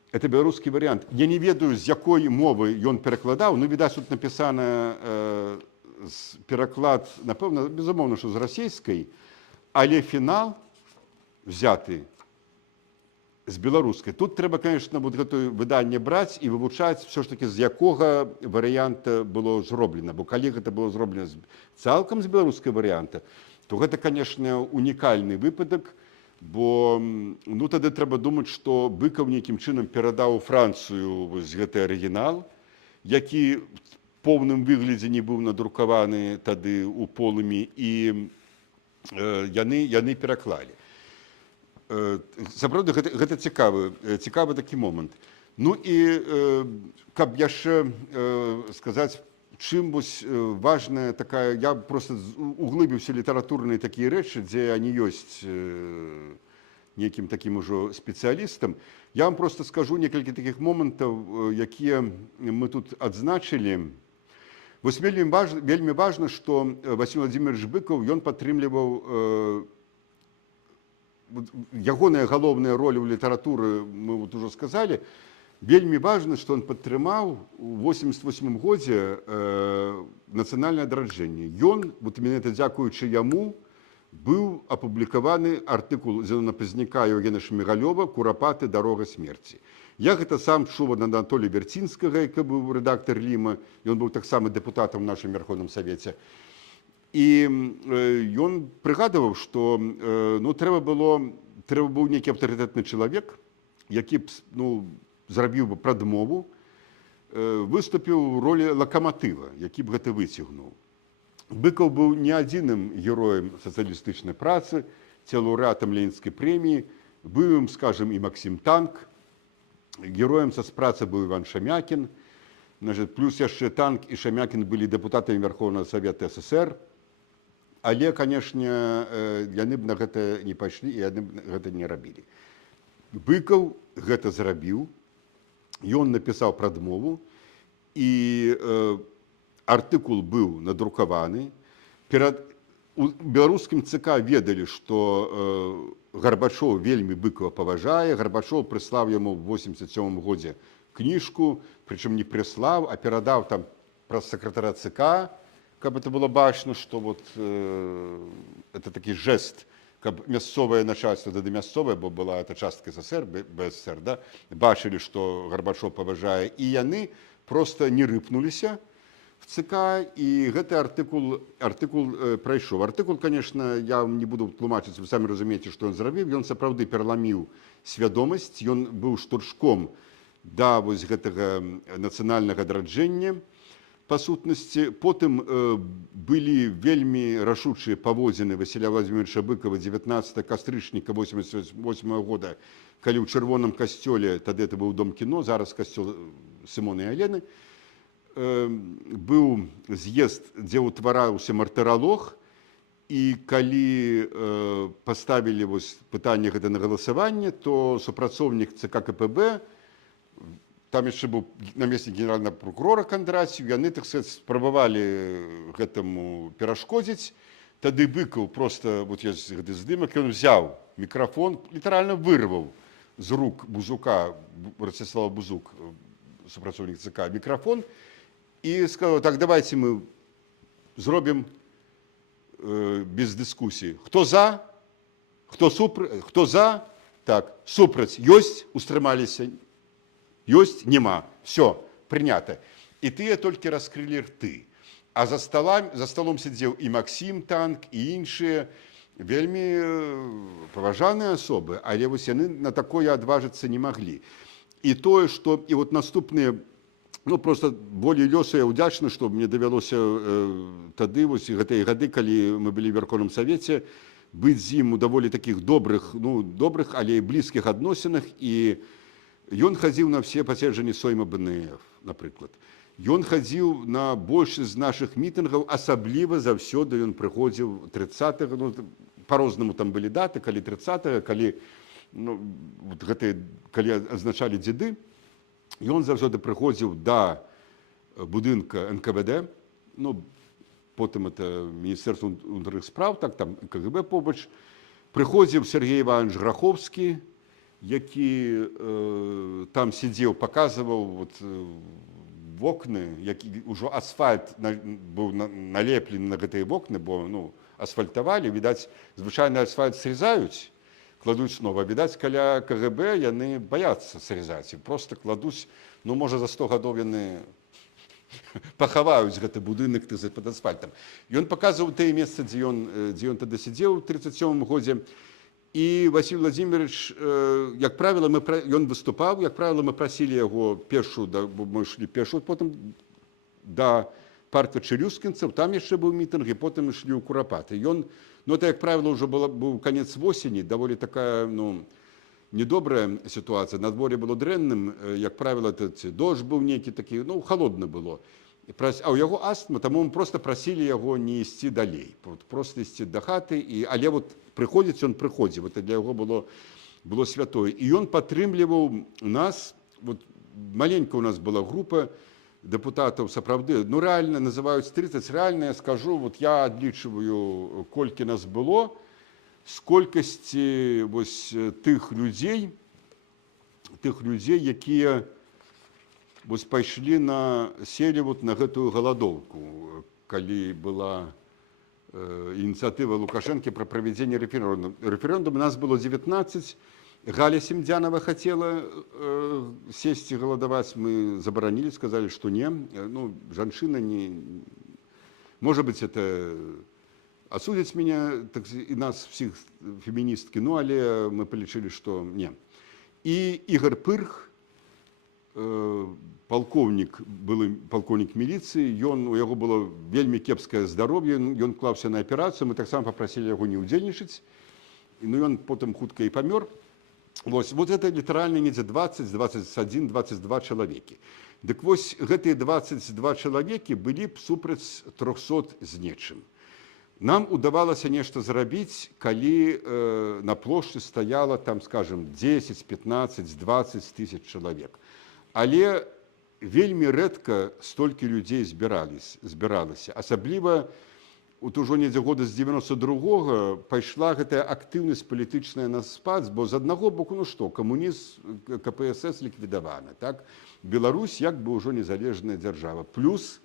Это беларускі варыянт. Я не ведаю, з якой мовы ён перакладаў, відаць, тут напісана пераклад, напэўна, безумоўна, што з расейскай, але фінал взяты з беларускай. Тут трэба, конечно, гэтое выданне браць і вывучаць все ж таки, з якога варыянта было зроблена. Бо калі гэта было зроблена цалкам з беларускай варыянта, то гэта, конечно, унікальны выпадак, бо тады трэба думаць, што Быкаў нейкім чынам перадаў у Францыю гэты арыгінал, які в поўным выглядзе не быў надрукаваны тады ў полымі, і яны пераклалі. Сапраўды, гэта цікавы такі момант. І каб яшчэ сказаць, чым важная такая, я просто углыбіўся літаратурныя такія рэчы, дзе они ёсць нейкім такім ужо спецыялістам. Я вам просто скажу некалькі такіх момантаў, якія мы тут адзначылі. Вось вельмі важна, што Васіль Владзімірович Быкаў, ён падтрымліваў ягоная галоўная роля ў літаратуры, мы ўжо сказалі, вельмі важна, што ён падтрымаў у 88 годзе нацыянальнае адраджэнне. Ён, менавіта дзякуючы яму, быў апублікаваны артыкул Зенона Пазняка і Еўгена Шмігалёва «Курапаты. Дарога смерці». Я гэта сам чуў ад Анатолія Вярцінскага, які быў рэдактар Ліма, ён быў таксама дэпутатам у нашым Верховным Савеце. І ён прыгадываў, што трэба быў нейкі аўтарытэтны чалавек, які б зрабіў бы прадмову, выступіў у ролі лакаматыва, які б гэта выцягнуў. Быкаў быў не адзіным героем сацыялістычнай працы, ці лаўрэатам Ленінскай прэміі, быў ім, скажам, і Максім Танк, героем сацпрацы быў Іван Шамякін, плюс яшчэ Танк і Шамякін былі дэпутатамі Верховнага Савета СССР, але, канешне, яны б на гэта не пайшлі і яны б гэта не рабілі. Быкаў гэта зрабіў, ён напісаў прадмову, і артыкул быў надрукаваны. У беларускім ЦК ведалі, што Гарбачоў вельмі Быкава паважае, Гарбачоў прыслаў яму ў 87 годзе кніжку, прычым не прыслаў, а перадаў там праз сакратара ЦК, каб это было бачна, што это такі жэст, каб мясцовае начальство, тады мясцовае, бо была эта частка СССР, бачылі, што Гарбачоў паважае, і яны проста не рыпнуліся, в ЦК, і гэты артыкул прайшоў. Артыкул, конечно, я не буду тлумачыць, вы самі разумееце, што ён зрабіў. Ён сапраўды пераламіў свядомасць, ён быў штуршком да вось гэтага нацыянальнага адраджэння. Па сутнасці, потым былі вельмі рашучыя паводзіны Васіля Владимировича Быкова 19 кастрычніка 1988 года, калі ў чырвоным касцёле, тады это быў дом кіно, зараз касцёл Сымона і Алены, быў з'езд, дзе ўтвараўся мартыралог, і калі паставілі пытанне гэта на галасаванне, то супрацоўнік ЦК КПБ, там яшчэ быў намеснік генеральнага прокурора Кондратьев, яны, так сказать, спрабавалі гэтаму перашкодзіць. Тады Быкаў проста, вот ёсць гэты здымак, ён взяў мікрафон, літаральна вырваў з рук Бузука, Ростислава Бузук, супрацоўнік ЦК, мікрафон, і сказаў, так, давайте мы зробім без дыскусіі. Хто за? Хто за? Так, супраць. Ёсць? Устрымаліся? Ёсць? Нема. Все, прынята. І тыя толькі раскрылі рты. А за столом сидзеў і Максім Танк, і іншыя вельмі паважаныя асобы, але вось яны на такое адважыцца не маглі. І тое, што і вот наступныя, ну, просто волі лёсу я ўдзячны, што мне давялося тады, вось гэтыя гады, калі мы былі ў Верховным Савеце, быць з ім у даволі такіх добрых, але і блізкіх адносінах, і ён хадзіў на все паседжанні Сойма БНФ, напрыклад. Ён хадзіў на большасць з нашых мітынгаў, асабліва заўсёды ён прыходзіў 30-га, ну, па-рознаму там былі даты, калі 30-га, калі, ну, вот гэтыя, калі азначалі дзеды, ён заўсёды прыходзіў да будынка НКВД, ну, потым это Міністэрства ўнутраных спраў, так, там КГБ побач, прыходзіў Сергей Иванович Граховскі, які там сидзеў, паказваў вокны, які ўжо асфальт быў налеплены на гэтыя вокны, бо, ну, асфальтавалі, відаць, звычайны асфальт срезаюць, кладуць нова. Відаць, каля КГБ яны баяцца срезаць, і проста кладуць, ну, можа, за 100 гадоў яны пахаваюць гэты будынак пад асфальтам. Ён паказваў тыя месцы, дзе ён тады сидзеў у 1937 годзе. І Василь Владимирович, як правіла, ён выступаў, як правіла, мы прасілі яго першую, мы ішлі першую, потым да парка Чарюскінцаў, там яшчэ быў мітынг, і потым ішлі ў Курапаты. Ён, ну, это, як правіла, ўжо быў канец восені, даволі такая, ну, недобрая сітуацыя. Надвор'е было дрэнным, як правіла, дождж быў нейкі такі, ну, холодна было. А ў яго астма, таму мы проста прасілі яго не ісці далей, проста ісці да хаты, але вот прыходзіць ён прыходзіў, это для яго было святое. І ён падтрымліваў нас, вот маленька у нас была група дэпутатаў, сапраўды, ну, рэальна называюць 30, рэальна я скажу, вот я адлічваю, колькі нас было, з колькасці вось тых людзей, якія вось пайшлі селі вот на гэтую галадоўку, калі была ініцыятыва Лукашэнкі пра правядзенне рэферэндуму. Нас было 19, Галя Семдзянова хацела сесці галадаваць, мы забаранілі, сказалі, што не, ну, жанчына не... Можа быць, это асудзяць мяне, так, і нас всіх феміністкі, ну, але мы палічылі, што не. І Ігор Пырх, полковник міліцыі, у яго было вельмі кепскае здароўе, ён клаўся на аперацыю, мы таксама папрасілі яго не ўдзельнічаць, ну, ён потым хутка і памёр. Вот это літаральна недзе 20, 21, 22 чалавекі. Дык вось гэтыя 22 чалавекі былі б супраць 300 з нечым. Нам удавалася нешта зрабіць, калі на плошчы стаяла там, скажем, 10, 15, 20 тысяч чалавек. Але вельмі рэдка столькі людзей збіралася. Асабліва ужо недзе года з 92-го пайшла гэтая актыўнасць палітычная на спад, бо з аднаго боку, ну што, камунізм, КПСС ліквідаваны, так? Беларусь як бы ўжо незалежная дзяржава. Плюс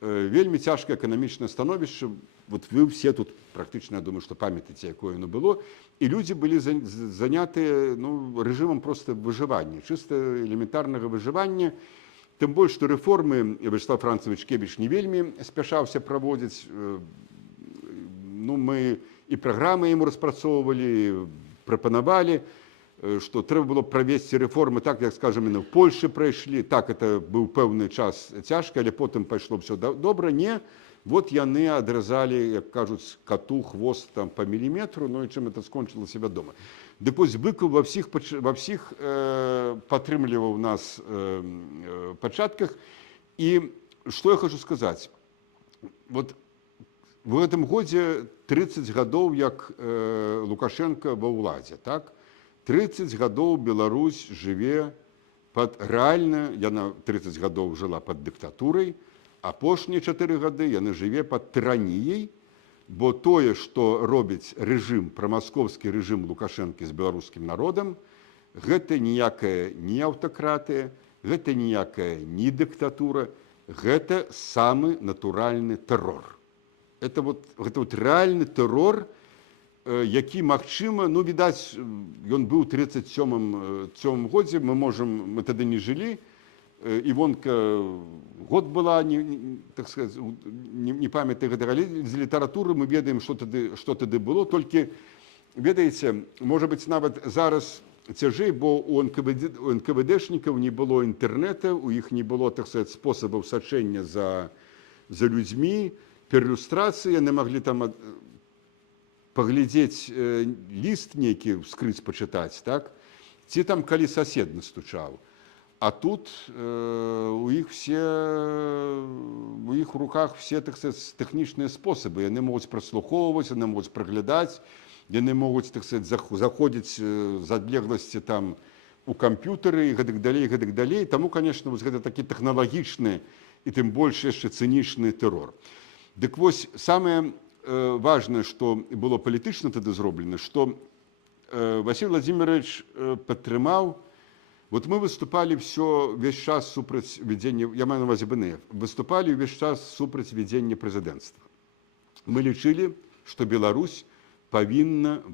вельмі цяжкае эканамічнае становішча, вот вы все тут практычна, я думаю, што памятаеце, якое оно было, і людзі былі занятыя, ну, рэжымам проста выжывання, чыста элементарнага выжывання, тым больш, што рэформы Вячеслав Францевич Кебіч не вельмі спяшаўся праводзіць. Ну, мы і праграмы яму распрацоўвалі, прапанавалі, што трэба было правесці рэформы так, як, скажем, в Польшы прайшлі. Так, это быў пэўны час цяжка, але потым пайшло ўсё добра. Не, вот яны адразалі, як кажуць, кату хвост там по міліметру, ну і чым это скончылася вядома. Дык вось Быкаў ва ўсіх падтрымліваў нас пачатках. І што я хочу сказаць? Вот в гэтым годзе 30 гадоў, як Лукашенко ва ўладзе, так? 30 гадоў Беларусь жыве пад рэальна, яна 30 гадоў жыла пад дыктатурай, апошнія 4 гады яны жыве пад тыраніяй, бо тое, што робіць рэжым, прамасковскі рэжым Лукашэнкі з беларускім народам, гэта ніякая не аўтакратыя, гэта ніякая не дыктатура, гэта самы натуральны тэрор. Это вот рэальны тэрор, які, магчыма, ну, відаць, ён быў у 37 годзе, мы тады не жылі, Івонка год была, так сказать, не памятаю гэтага, але з літаратуры мы ведаем, што тады было, толькі, ведаеце, можа быць, нават зараз цяжэй, бо у НКВДшнікаў не было інтэрнэта, у іх не было, так сказать, спосабаў сачэння за людзьмі, перілюстрацыі, яны маглі там паглядзець ліст нейкі, вскрыць, пачытаць, так? Ці там, калі сасед настучаў. А тут у іх у руках все, так сказать, тэхнічныя спосабы. Яны могуць праслухоўваць, яны могуць праглядаць, яны могуць, так сказать, заходзіць з адлегласці там у камп'ютары і гэтак далей. Таму, конечно, гэта такі тэхналагічны і тым больш яшчэ цынічны тэрор. Дык вось, самае важнае, што было палітычна тады зроблена, што Василий Владимирович падтрымаў. Вот мы выступали весь час супраць введення, я маю на увазі БНФ, выступали весь час супраць введення прэзідэнцтва. Мы лічылі, што Беларусь павінна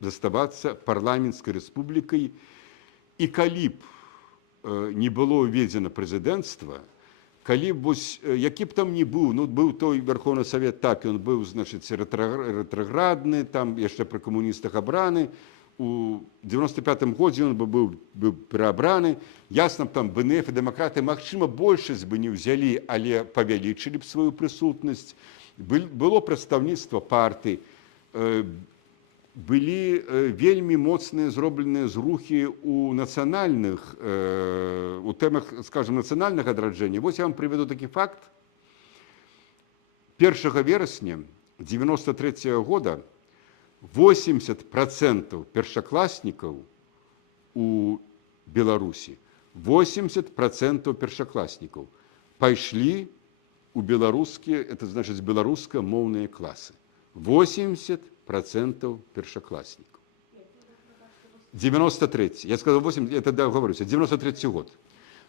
заставацца парламенцкай рэспублікай, і калі б не было ўведзена прэзідэнцтва, калі б, які б там не быў, ну, быў той Верховны Савет, так, ён быў, значыць, рэтраградны, там яшчэ пры камуністах абраны, у 95-м годзе ён быў пераабраны, ясна, там БНФ і дэмакраты, магчыма, большасць бы не ўзялі, але павялічылі б сваю прысутнасць. Было прадстаўніцтва партый, былі вельмі моцныя зробленыя зрухі у нацыянальных, у тэмах, скажем, нацыянальнага адраджэння. Вось я вам прывяду такі факт. 1 верасня 93-го года 80% першакласнікаў у Беларусі, 80% першакласнікаў пайшлі у беларускія, это значыць беларускамоўныя класы. 80% першакласнікаў. 93. Я сказал 80, это да, говорю, 93 год.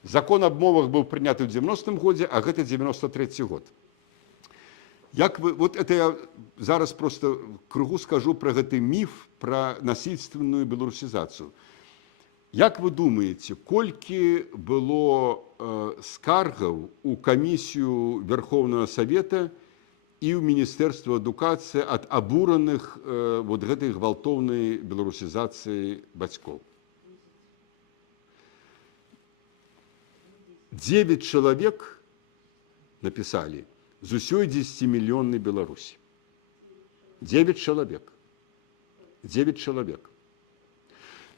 Закон об мовах быў прыняты ў 90-м годзе, а гэта 93 год. Як вы, вот это я зараз просто кругу скажу про гэты міф про насильственную беларусізацыю. Як вы думаете, колькі было скаргаў у камісію Верховного Совета і ў Міністэрства адукацыі ад абураных вот гэтай гвалтоўнай беларусізацыі бацькоў? 9 чалавек написали з усёй 10-мільённай Беларусі. 9 чалавек. 9 чалавек.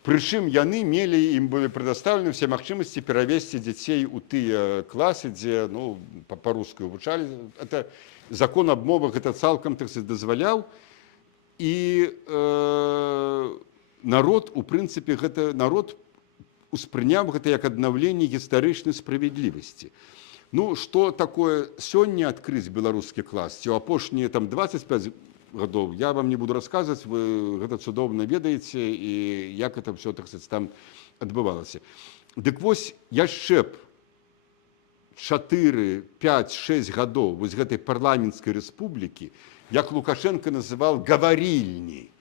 Прычым яны мелі, ім былі прадастаўлены ўсе магчымасці перавесці дзяцей у тыя класы, дзе, ну, па-руску вывучалі. Это закон аб мовах гэта цалкам, так сказать, дазваляў. І народ, у прынцыпе, гэта народ успрыняў гэта як аднаўленне гістарычнай справядлівасці. Ну, што такое сёння адкрыць беларускі клас? Ці ў апошнія там 25 гадоў, я вам не буду расказваць, вы гэта цудоўна ведаеце, і як это ўсё, так сказать, там адбывалася. Дык вось яшчэ б 4, 5, 6 гадоў вось гэтай парламенцкай рэспублікі, як Лукашенко называл гаварільні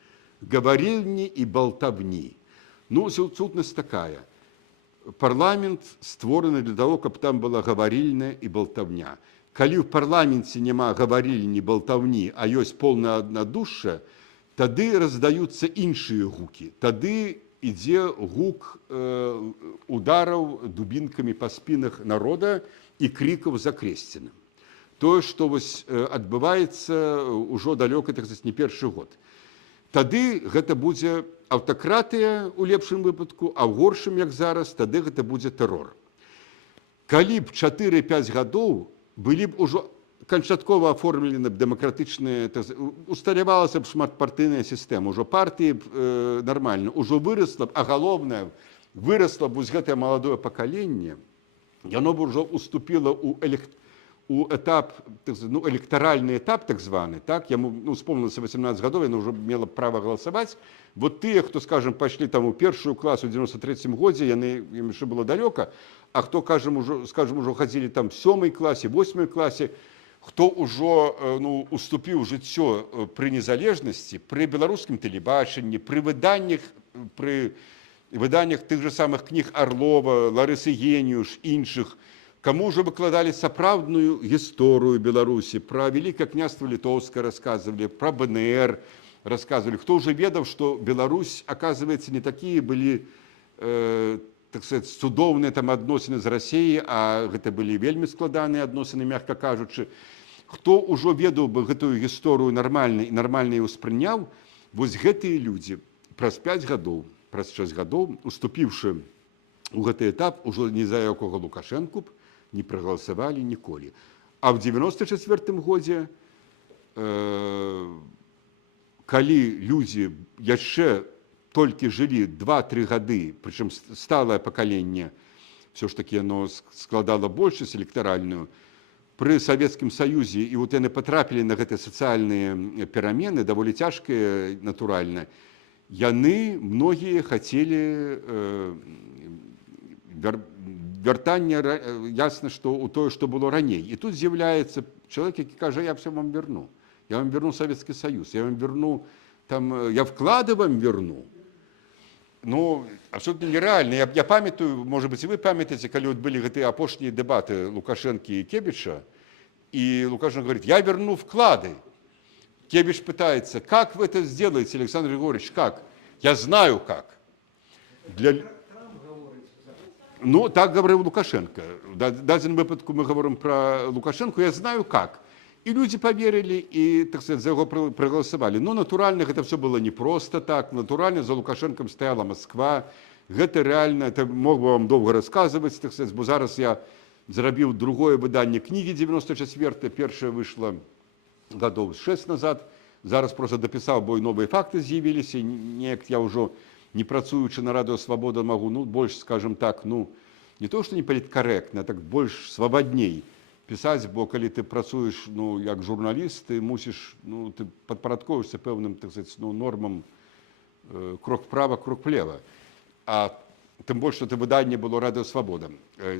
і балтавні. Ну, сутнасць такая. парламент створаны для того, каб там была гаварільня і балтаўня. Калі ў парламенце няма гаварільні, балтаўні, а ёсць поўнае аднадушша, тады раздаюцца іншыя гукі. Тады ідзе гук удараў дубінкамі па спінах народа і крікаў за Кресціным. Тое, што адбываецца ўжо далёка, так сказаць, не першы год. Тады гэта будзе аўтакратыя ў лепшым выпадку, а ў горшым, як зараз, тады гэта будзе тэрор. Калі б 4-5 гадоў былі б ужо канчаткова аформлены б дэмакратычныя, усталявалася б шматпартыйная сістэма, ужо партыі нармальна, ужо вырасла б, а галоўнае, вырасла б гэтае маладое пакаленне, яно б ужо уступіла у этап, электаральны этап, так званы, так, яму, вспомнілася 18 гадоў, яно ўжо мела права галасаваць. Вот тыя, хто, скажем, пайшлі там у першую класу ў 93-м годзе, ім яшчэ было далёка, а хто, скажем, ужо хадзілі там в 7-й класе, 8-й класе, хто ўжо уступіў жыццё пры незалежнасці, пры беларускім тэлебачанні, пры выданнях тых же самых кніг Арлова, Ларысы Геніуш, іншых, каму ўжо выкладалі сапраўдную гісторыю Беларусі, пра Вялікае княства Літоўскае расказвалі, пра БНР расказвалі, хто ўжо ведаў, што Беларусь, аказваецца, не такія былі, так сказать, цудоўныя там адносіны з Расіяй, а гэта былі вельмі складаныя адносіны, мякка кажучы. Хто ўжо ведаў бы гэтую гісторыю нармальна і нармальна ўспрыняў, вось гэтыя людзі праз 5 гадоў, праз 6 гадоў, уступіўшы ў гэты этап, ужо ні за якога Лукашэнку б не прагаласавалі ніколі. А ў 94-м годзе, калі людзі яшчэ толькі жылі 2-3 гады, прычым сталае пакаленне, все ж таки яно складала большасць электаральную, пры Савецкім Саюзе, і вот яны патрапілі на гэтыя сацыяльныя перамены, даволі цяжкія, натуральна, яны многія хацелі вяртання, ясна, што ў тое, што было раней. І тут з'яўляецца чалавек, які кажа, я все вам верну. Я вам верну Советский Союз, я вам верну, там, я вклады вам верну. Ну, абсолютно нереально. Я памятаю, может быть, и вы памятаете, когда вот были гэтыя апошнія дебаты Лукашенко и Кебича, и Лукашенко говорит, я верну вклады. Кебич пытается, как вы это сделаете, Александр Григорьевич, как? Я знаю, как. Ну, так говорил Лукашенко. В дадзеным выпадку мы говорим про Лукашенко, я знаю, как. И люди поверили, и, так сказать, за его проголосовали. Но натурально это все было не просто так. Натурально за Лукашенком стояла Москва. Это реально, это мог бы вам долго рассказывать, так сказать, бо зараз я зрабіў другое выданне кнігі 94-е, першае выйшла гадоў 6 назад. Зараз просто допісаў, бо і новыя факты з'явіліся. Неяк я ўжо, не працуючы на Радыё Свабода, магу, ну, больш, скажем так, ну, не то, што не паліткарэктна, а так больш свабадней пісаць, бо калі ты працуеш, ну, як журналіст, ты мусіш, ну, ты падпарадкоўваешся пэўным, так сказать, ну, нормам крок вправо, крок влево. А тым больш, што это выданне было Радыё Свабода.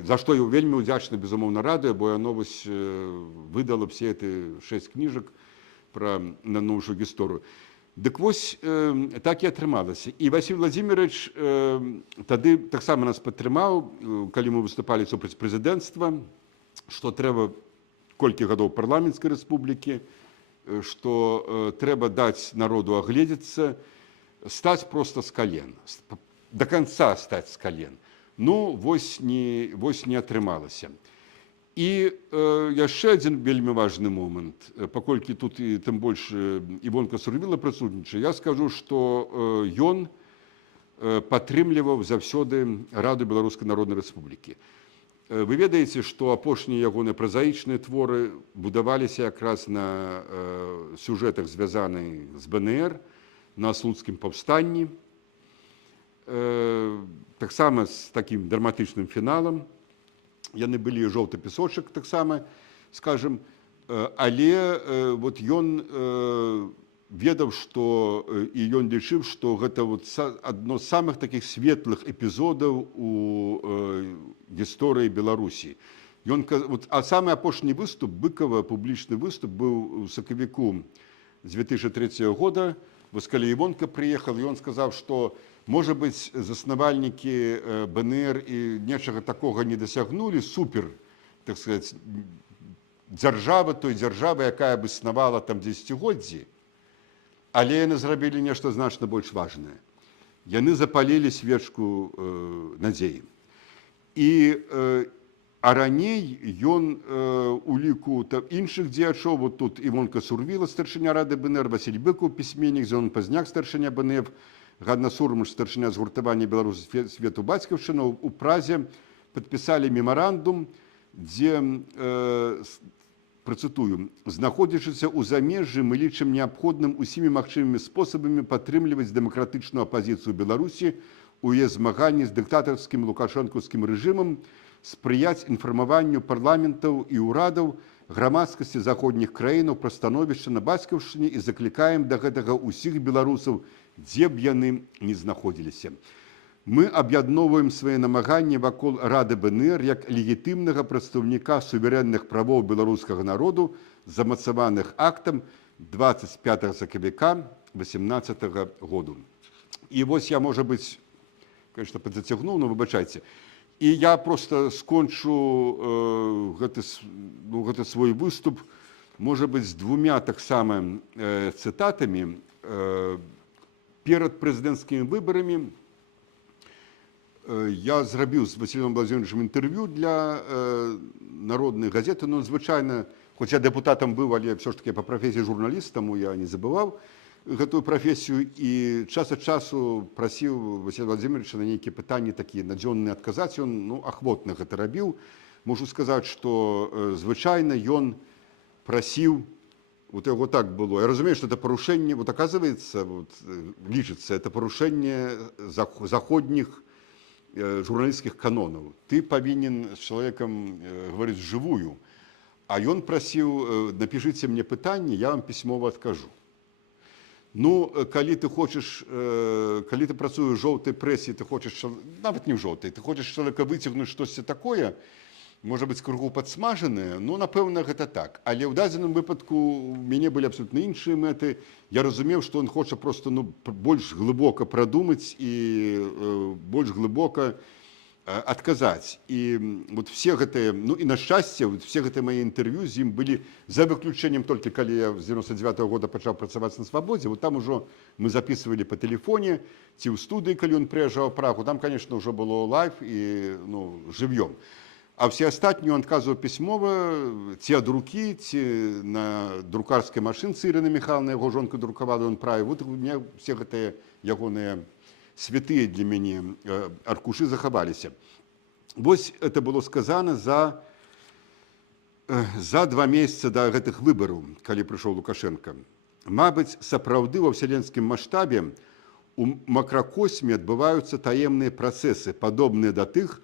За што я вельмі ўдзячны, безумоўна, радыё, бо яно вось выдала все эти 6 кніжак пра нашу гісторыю. Дык вось так і атрымалася. І Васіль Владзімірович тады таксама нас падтрымаў, калі мы выступалі супраць прэзідэнцтва, што трэба колькі гадоў парламенцкай рэспублікі, што трэба даць народу агледзецца, стаць проста з кален, до конца стаць з кален. Ну, вось не атрымалася. І яшчэ адзін вельмі важны момант, паколькі тут і тым больш Івонка Сурвіла прысутнічае, я скажу, што ён падтрымліваў заўсёды Раду Беларускай Народнай Рэспублікі. Вы ведаеце, што апошнія ягоныя празаічныя творы будаваліся якраз на сюжэтах, звязаных з БНР, на Слуцкім паўстанні, таксама з такім драматычным фіналам. Яны былі жоўты песочак таксама, скажем, але вот ён ведаў, што і ён лічыў, што гэта вот адно з самых такіх светлых эпізодаў у гісторыі Беларусі. А самы апошні выступ Быкова, публічны выступ, быў у сакавіку 2003 года. вось калі Івонка прыехаў, ён сказаў, што можа быць заснавальнікі БНР і нечага такога не дасягнулі супер, так сказать, дзяржавы, той дзяржавы, якая бы існавала там дзесяцігоддзі, але яны зрабілі нешта значна больш важнае. Яны запалілі свечку надзеі. А раней ён у ліку іншых дзеячоў, вот тут Івонка Сурвіла, старшыня рады БНР, Васіль Быкаў, пісьменнік, Зён Пазняк, старшыня БНР, Ганна Сурмаш, старшыня згуртавання беларусаў свету бацькаўшчына, у Празе падпісалі мемарандум, дзе, працытую, знаходзячыся ў замежжы, мы лічым неабходным усімі магчымымі спосабамі падтрымліваць дэмакратычную апазіцыю Беларусі у яе змаганні з дыктатарскім лукашэнкаўскім рэжымам, спрыяць інфармаванню парламентаў і ўрадаў грамадскасці заходніх краінаў пра становішча на бацькаўшчыне і заклікаем да гэтага ўсіх беларусаў, дзе б яны не знаходзіліся. Мы аб'ядноўваем свае намаганні вакол рады БНР як легітымнага прадстаўніка суверэнных правоў беларускага народу, замацаваных актам 25 сакавіка 2018 году. І вось я, можа быць, конечно, падзацягнуў, но выбачайце. І я просто скончу гэты свой выступ, можа быць, з двумя таксама цытатамі. Перад прэзідэнцкімі выбарамі я зрабіў з Васілем Владимировичем інтэрв'ю для народнай газеты, но звычайна, хоць я дэпутатам быў, але все ж таки па прафесіі журналіст, таму я не забываў гэтую прафесію, і час ад часу прасіў Васіля Владимировича на нейкія пытанні такія надзённыя адказаць. Ён ахвотна гэта рабіў. Можу сказаць, што звычайна ён прасіў, вот яго так было. Я разумею, што это парушэнне, вот оказывается, вот, лічыцца, это парушэнне заходніх журналісцкіх канонаў. Ты павінен з чалавекам гаварыць жывую, а ён прасіў, напішыце мне пытанне, я вам пісьмова адкажу. Ну, калі ты хочаш, калі ты працуеш у жоўтай прэсе, ты хочаш, нават не ў жоўтай, ты хочаш чалавека выцягнуць штосьці такое, можа быць, крыху падсмажанае, ну, напэўна, гэта так. Але ў дадзеным выпадку у мяне былі абсолютна іншыя мэты. Я разумеў, што ён хоча проста больш глыбока прадумаць і больш глыбока адказаць. І вот все гэтыя, ну і на шчасце, вот все гэтыя мае інтэрв'ю з ім былі, за выключэннем толькі калі я з 99-го года пачаў працаваць на Свабодзе, вот там ужо мы записывалі па тэлефоне ці ў студыі, калі ён прыязджаў у Прагу, там, конечно, ўжо было лайв і жывьём. А все астатнюю он адказваў пісьмова, ці ад рукі, ці на друкарскай машынцы Ірына Михайловна, яго жонка друкавала, ён правіў. Вот у меня все гэтыя ягоныя святыя для мяне аркушы захаваліся. Вось это было сказана за 2 месяцы да гэтых выбараў, калі прыйшоў Лукашенко. Мабыць, сапраўды ва ўсяленскім маштабе у макракосме адбываюцца таемныя працэсы, падобныя да тых,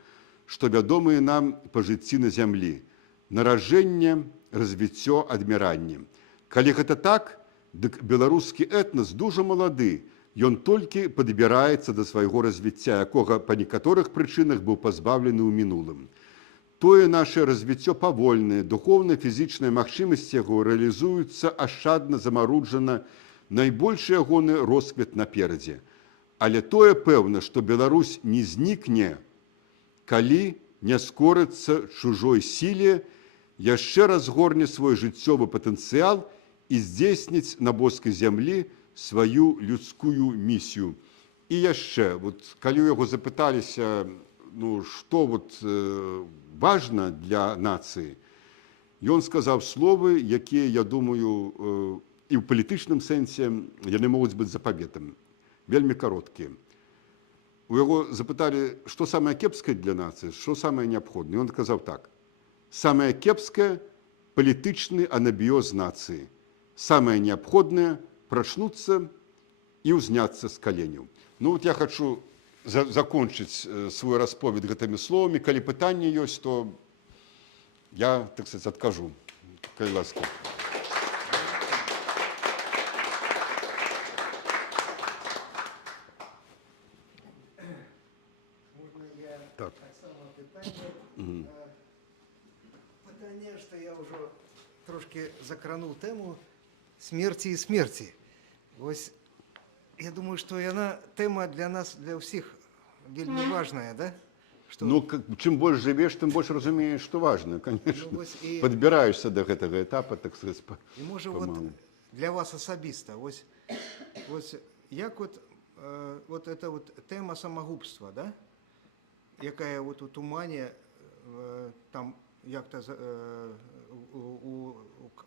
што вядомыя нам па жыцці на зямлі. Наражэнне, развіццё, адміранне. Калі гэта так, дык беларускі этнас дужа малады, ён толькі падбіраецца да свайго развіцця, якога па некаторых прычынах быў пазбаўлены ў мінулым. Тое наше развіццё павольнае, духоўна-фізічныя магчымасці яго рэалізуюцца ашчадна, замаруджана, найбольшы ягоны росквіт наперадзе. Але тое пэўна, што Беларусь не знікне, калі не скорыцца чужой сіле, яшчэ разгорне свой жыццёвы патэнцыял і здзейсніць на боскай зямлі сваю людскую місію. І яшчэ, вот, калі ў яго запыталіся, што важна для нацыі, ён сказаў словы, якія, я думаю, і ў палітычным сэнсе яны могуць быць запаветам. Вельмі кароткія. У яго запыталі, што самае кепскае для нацыі, што самае неабходнае. Ён адказаў так. Самае кепскае – палітычны анабіёз нацыі. Самае неабходнае – прачнуцца і ўзняцца з каленяў. Ну вот я хочу закончыць свой расповед гэтымі словамі. Калі пытанне ёсць, то я, так сказать, адкажу. Калі ласка. Так. Пытанне, што я ўжо трошки закрануў тэму смерці і смерці. Вось я думаю, что она тема для нас, для всех вельми важная, да? Что, Ну, чым больш жывеш, тым больш разумееш, што важна, конечно. вось і- Падбіраешся да гэтага этапа, так сказаць, І може вот помалу. для вас особисто, ось як вот эта вот тема самогубства, да? Якая вот у тумані там як-то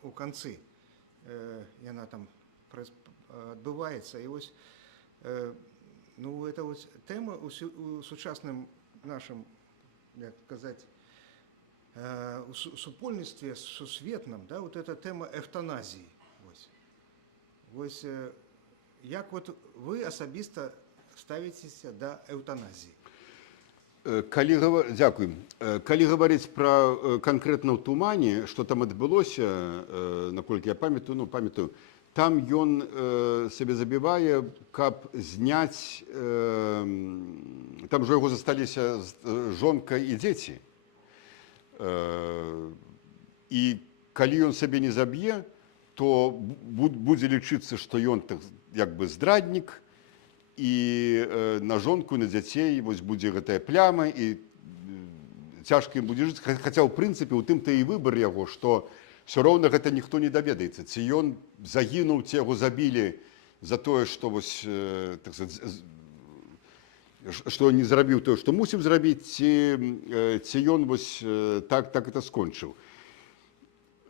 у конці яна там відбувається. І ось ну, это ось тема у сучасним нашим, як сказати, у супольництві сусветним, да, вот эта тема евтаназії. Ось як от ви особисто ставитеся до евтаназії? Дзякуй. Калі гаварыць пра канкрэтна ў тумане, што там адбылося, наколькі я памятаю, там ён сабе забівае, каб зняць, там жа яго засталіся жонка і дзеці. І калі ён сабе не заб'е, то будзе лічыцца, што ён як бы здраднік, і на жонку, на дзяцей вось будзе гэтая пляма, і цяжка ім будзе жыць. Хаця, ў прынцыпе, у тым-то і выбар яго, што ўсё роўна гэта ніхто не даведаецца. Ці ён загінуў, ці яго забілі за тое, што вось, так сказаць, што не зрабіў тое, што мусіў зрабіць, ці ён вось так это скончыў.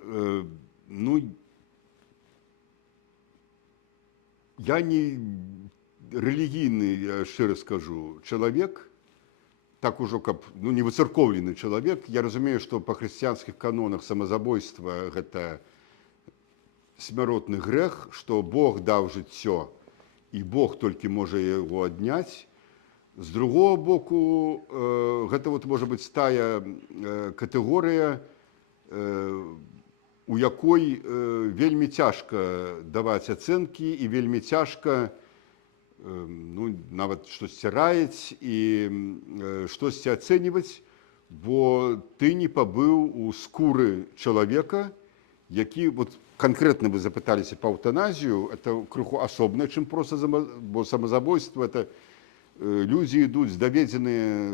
Ну, я не рэлігійны, шчыра скажу, чалавек, так ужо, каб, ну, не выцыркоўлены чалавек. Я разумею, што па хрысціянскіх канонах самазабойства гэта смяротны грэх, што Бог даў жыццё, і Бог толькі можа яго адняць. З другого боку, гэта вот можа быць тая катэгорыя, у якой вельмі цяжка даваць ацэнкі і вельмі цяжка, ну, нават штосьці раіць і штосьці ацэньваць, бо ты не пабыў у скуры чалавека, які, вот канкрэтна вы запыталіся па эўтаназію, это крыху асобнае, чым проста, бо самазабойства, это людзі ідуць з даведзеныя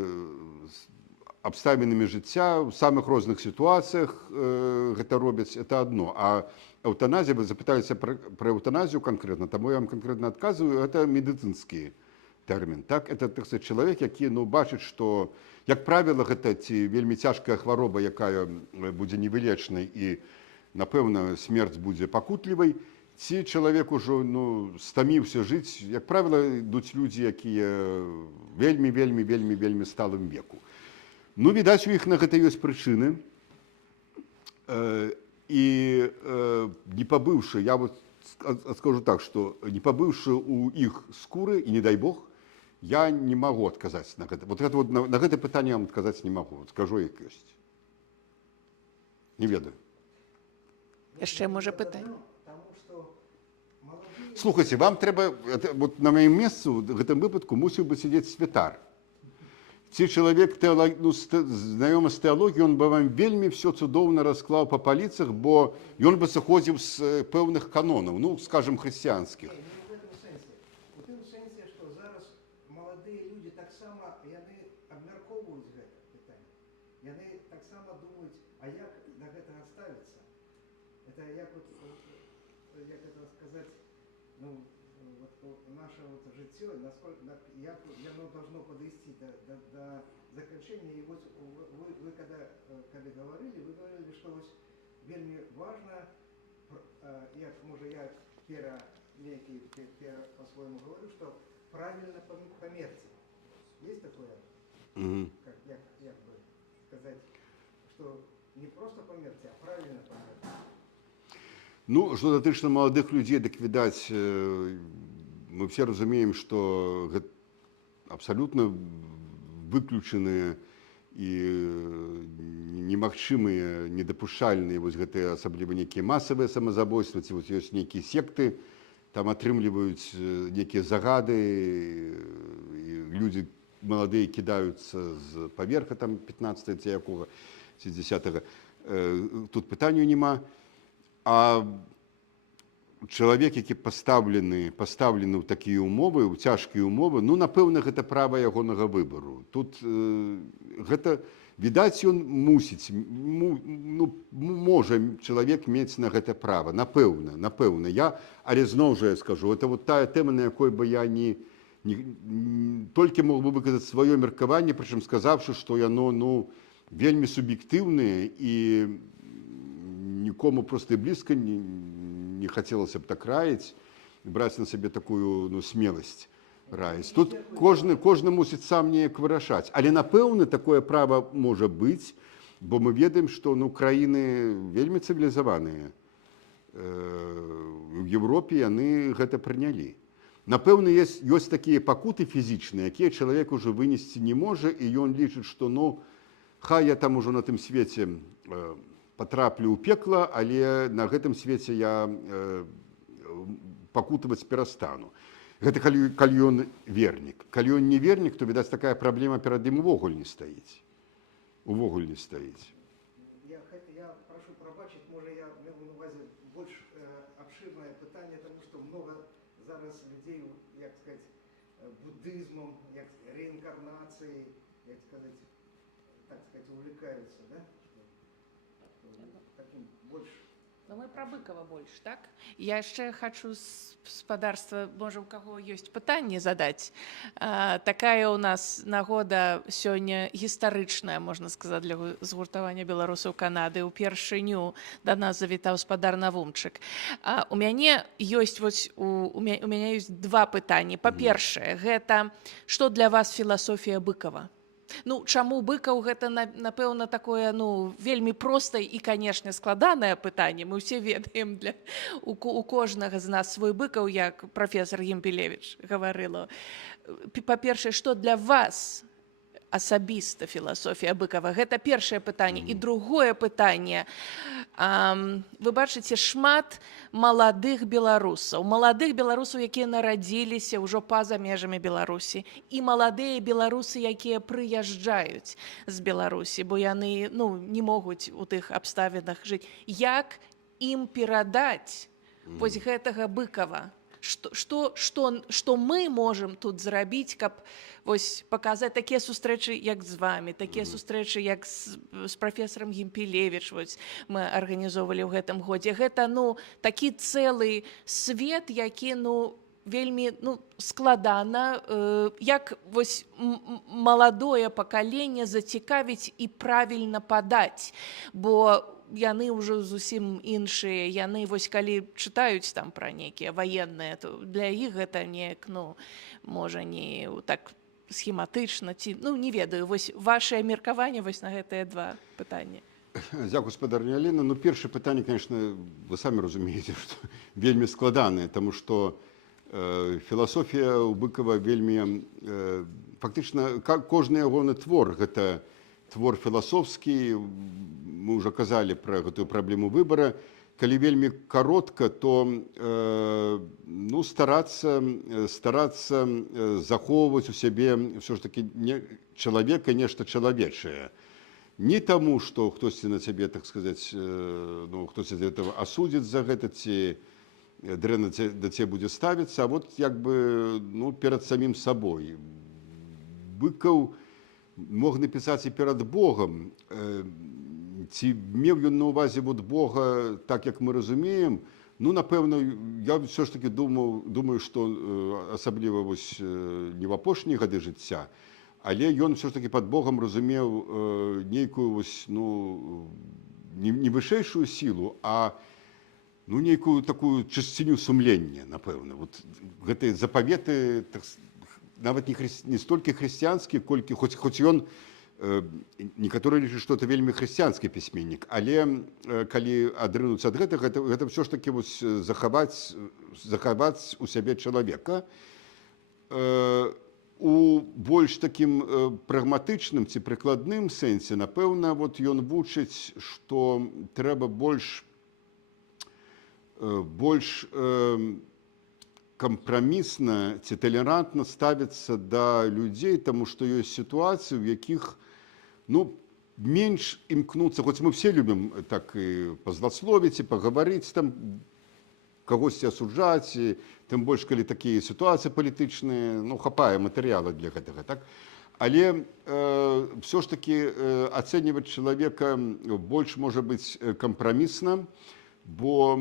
абставінамі жыцця, ў самых розных сітуацыях гэта робяць, это адно. А эўтаназія, вы запыталіся пра эўтаназію канкрэтна, таму я вам канкрэтна адказваю, это медыцынскі тэрмін. Так? Это, так сказать, чалавек, які, ну, бачыць, што, як правіла, гэта ці вельмі цяжкая хвароба, якая будзе невылечнай і, напэўна, смерць будзе пакутлівай, ці чалавек ужо, ну, стаміўся жыць. Як правіла, ідуць людзі, якія вельмі сталым веку. Ну, відаць, у іх на гэта ёсць прычыны. І не пабыўшы, я вот скажу так, што не пабыўшы у іх скуры, і не дай Бог, я не магу адказаць на гэта. Вот на гэта пытанне я вам адказаць не магу. Вот скажу, як ёсць. Не ведаю. Яшчэ можа пытанне. Слухайце, вам трэба, вот на маім месцы, в гэтым выпадку, мусіў бы сядзець святар. Ці чалавек, ну, знаёмы з тэалогіі, ён бы вам вельмі все цудоўна расклаў па паліцах, бо ён бы сыходзіў з пэўных канонаў, ну, скажем, хрысціянскіх. У тым сэнсе, што зараз маладыя людзі таксама, яны абмяркоўваюць гэта пытанне. Яны таксама думаюць, а як да гэтага ставіцца? Это як вот, як это сказаць, ну, вот наше вот жыццё, насколько, як оно должно подвести до заканчэння. І вот вы когда говорили, что вот вельмі важно, як, можа, я по-своему говорю, что правильно померти. Есть такое? Як бы сказать, что не просто померти, а правильно померти. Ну, што датычна маладых людзей, дык, відаць, мы все разумеем, што гэта абсалютна выключаныя і немагчымыя, недапушчальныя вось гэтыя асабліва нейкія масавыя самазабойствы, ці вось ёсць нейкія секты, там атрымліваюць нейкія загады, і людзі маладыя кідаюцца з паверха, там 15 ці якога, ці 10. Тут пытанняў няма. А чалавек, які пастаўлены ў такія ўмовы, ў цяжкія ўмовы, ну, напэўна, гэта права ягонага выбару. Тут гэта, відаць, ён мусіць, можа чалавек мець на гэта права, напэўна. Але зноў жа я скажу, это вот тая тэма, на якой бы я толькі мог бы выказаць сваё меркаванне, прычым сказаўшы, што яно вельмі суб'ектыўнае і нікому проста і блізка не хацелася б так раіць, браць на сабе такую смеласць раіць. Тут кожны мусіць сам неяк вырашаць. Але, напэўна, такое права можа быць, бо мы ведаем, што краіны вельмі цывілізаваныя. У Европе яны гэта прынялі. Напэўна, ёсць такія пакуты фізічныя, якія чалавек ужо вынесці не можа, і ён лічыць, што хай я там ужо на тым свеце патраплю ў пекла, але на гэтым свеце я пакутаваць перастану. Гэта калі ён вернік. Калі ён не вернік, то, відаць, такая праблема перад ім увогуле не стаіць. Я прошу пробачить, може я мав на увазі більш обширне питання, тому що много зараз людей, як сказати, буддизмом, як реінкарнацією, як сказати, так сказать, увлекаются, да? Таким больше. Ну, мы про Быкова больше, так? Я еще хочу спадарства, може, у кого есть пытанне задать. Такая у нас нагода сёння гістарычная, можна сказаць, для згуртавання беларусаў Канады. Упершыню да нас завітаў спадар Навумчык. У мяне ёсць у мяне ёсць два пытанні. Па-першае, гэта што для вас філасофія Быкова? Ну, чаму Быкаў гэта, напэўна, такое, вельмі простае і, канешне, складанае пытанне. Мы ўсе ведаем, у кожнага з нас свой Быкаў, як прафесор Гімпелевіч гаварыла. Па-першае, што для вас асабіста філасофія Быкава? Гэта першае пытанне. І другое пытанне. Вы бачыце шмат маладых беларусаў, якія нарадзіліся ўжо па-за межамі Беларусі, і маладыя беларусы, якія прыязджаюць з Беларусі, бо яны не могуць у тых абставінах жыць. Як ім перадаць вось гэтага Быкава? Што мы можам тут зрабіць, каб паказаць такія сустрэчы, як з вамі, такія сустрэчы, як з прафесарам Гімпелевіч мы арганізоўвалі ў гэтым годзе. Гэта такі цэлы свет, які вельмі складана, як маладое пакаленне зацікавіць і правільна падаць, бо яны ўжо зусім іншыя, яны калі чытаюць там пра нейкія ваенныя, то для іх гэта неяк, можа, не так схематычна, ці, не ведаю, вашае меркаванне на гэтыя два пытанні. Дзякуй, спадарня Алена. Першае пытанне, конечно, вы самі разумееце, што вельмі складанае, таму што філасофія ў Быкава вельмі, фактычна, кожны ягоны твор, гэта твор філасофскі, мы ўжо казалі пра гэтую праблему выбара. Калі вельмі каротка, то старацца захоўваць у сябе ўсё ж такі чалавека, нешта чалавечае. Не таму, што хтосьці на цябе, так сказаць, хтосьці за этого асудзіць за гэта, ці дрэнна да цябе будзе ставіцца, а як бы перад самім сабой. Быкаў мог напісаць і перад Богам. Ці меў ён на ўвазе Бога так, як мы разумеем, напэўна, я ўсё ж такі думаю, што асабліва не в апошнія гады жыцця, але ён ўсё ж такі пад Богам разумеў нейкую не вышэйшую сілу, а нейкую такую чысціню сумлення, напэўна. Гэтыя запаветы нават не столькі хрысціянскія, колькі, хоць ён некаторыя лічаць, што это вельмі хрысціянскі пісьменнік, але калі адрынуцца ад гэтага, гэта ўсё ж такі захаваць у сябе чалавека. У больш такім прагматычным ці прыкладным сэнсе, напэўна, ён вучыць, што трэба больш кампрамісна ці талерантна ставіцца да людзей, таму што ёсць сітуацыі, у якіх менш імкнуцца, хоць мы все любім так і пазласловіць, і пагаварыць там кагосьці асуджаць, тым больш калі такія сітуацыі палітычныя, ну хапае матэрыяла для гэтага, так? Але все ж таки ацэньваць чалавека больш можа быць кампрамісна, бо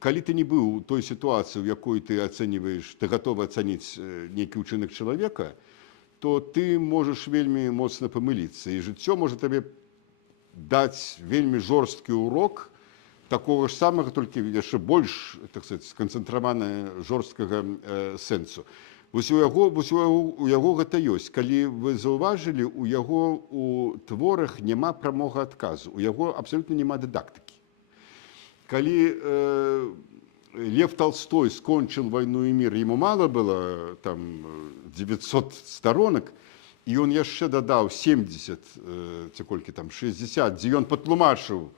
калі ты не быў у той сітуацыі, у якой ты ацэньваеш, ты гатовы ацаніць нейкі ўчынак чалавека, то ты можаш вельмі моцна памыліцца, і жыццё можа табе даць вельмі жорсткі урок такога ж самага, толькі яшчэ больш, так сказать, сканцэнтравана жорсткага сэнсу. Вось у яго гэта ёсць. Калі вы заўважылі, у яго у творах няма прамога адказу, у яго абсалютна няма дыдактыкі. Калі Лев Толстой скончыў «Войну и мир», ему мало было там 900 сторонок, і ён яшчэ дадаў 70, ці колькі там, 60, дзе ён патлумачыў,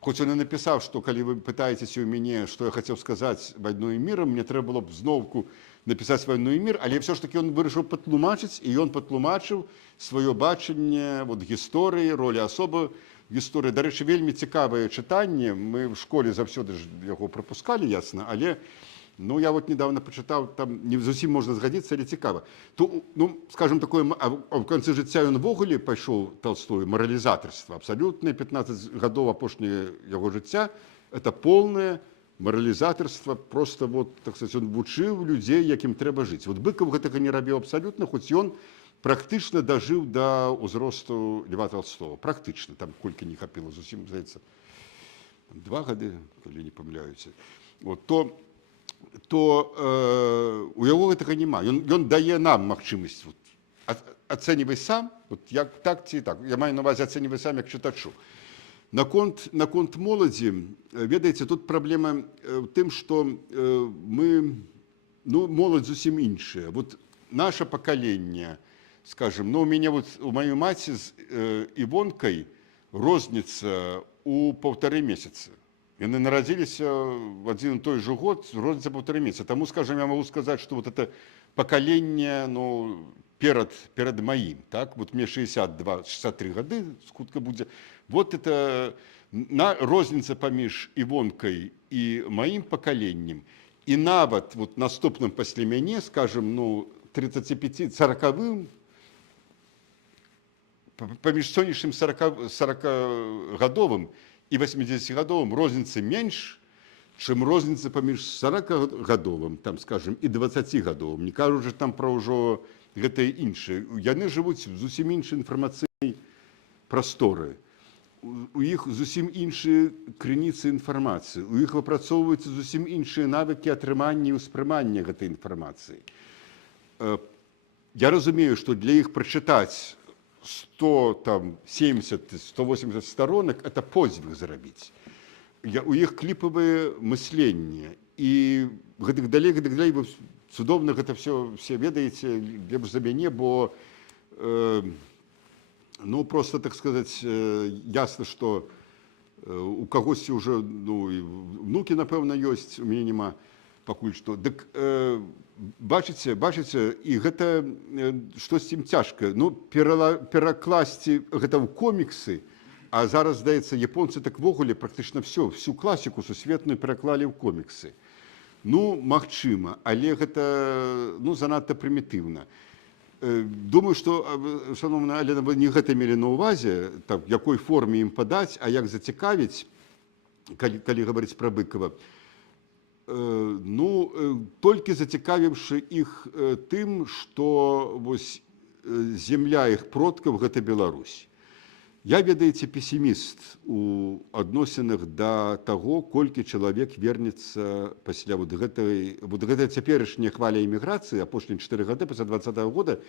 хоць ён і напісаў, што калі вы пытаецеся ў мяне, што я хацеў сказаць «Войной и миром», мне трэба было б зноўку напісаць «Войну и мир», але все ж таки ён вырашыў патлумачыць, і ён патлумачыў сваё бачанне гісторыі, ролі асобы гісторыі. Дарэчы, вельмі цікавае чытанне, мы в школе заўсёды ж яго прапускалі, ясна, але ну, я вот недавно прачытаў, там не зусім можна згадзіцца, але цікава. То, ну, скажем, такое, а в канцы жыцця ён увогуле пайшоў Толстой, маралізатарства, абсалютнае 15 гадоў апошняе яго жыцця, это полное маралізатарства, просто вот, так сказать, он вучыў людзей, якім трэба жыць. Вот Быков гэтага не рабіў абсалютна, хоць ён практычна дажыў да ўзросту Льва Толстого. Практычна, там колькі не хапіла, зусім, здаецца, 2 гады, калі не памыляюся. Вот, то у яго гэтага няма. Ён дае нам магчымасць вот, ацэньвай сам, вот, як так ці так. Я маю на ўвазе ацэньвай сам як чытачу. Наконт моладзі, ведаеце, тут праблема ў тым, што мы, ну, моладзь зусім іншая. Вот наше пакаленне, скажем, ну, у мяне вот, у маёй маці з Івонкай розніца у 1,5 месяца. Яны нарадзіліся в адзін і той жа год, розніца 1,5 месяца. Таму, скажем, я могу сказаць, што вот это пакаленне, ну, перад маім, так? Вот мне 62-63 гады, скутка будзе. Вот это розніца паміж Івонкай і маім пакаленнем. І нават вот наступным пасля мяне, скажем, ну, 35-40-вым, паміж сённяшнім 40-гадовым і 80-гадовым розніца менш, чым розніца паміж 40-гадовым, там, скажем, і 20-гадовым. Не кажучы там пра ўжо гэтыя іншыя. Яны жывуць в зусім іншай інфармацыйнай прасторы. У іх зусім іншыя крыніцы інфармацыі. У іх выпрацоўваюцца зусім іншыя навыкі атрымання і ўспрымання гэтай інфармацыі. Я разумею, што для іх прачытаць 170-180 сторонок – это подзвиг зрабіць. У іх кліпавае мысленне. І гэтых далей, вы цудоўна гэта все ведаеце, лепш за мяне, бо ну, просто, так сказать, ясно, что у кагосьці уже, ну, і внукі, напэўна, ёсць, у мяне няма пакуль што. Дык бачыце, і гэта штосьці ім цяжка. Ну, перакласці гэта ў коміксы, а зараз, здаецца, японцы так ввогуле практычна всю класіку сусветную пераклалі ў коміксы. Ну, магчыма, але гэта, ну, занадта прымітыўна. Думаю, што, шановная Алена, вы не гэта мелі на ўвазе, так, якой форме ім падаць, а як зацікавіць, калі гаварыць пра Быкова. Ну, толькі зацікавіўшы іх тым, што вось земля іх продкаў – гэта Беларусь. Я, ведаеце, песіміст у адносінах да таго, колькі чалавек вернецца пасля вот гэтай цяперашняй хваля эміграцыі, апошнія 4 гады пасля 20-го года,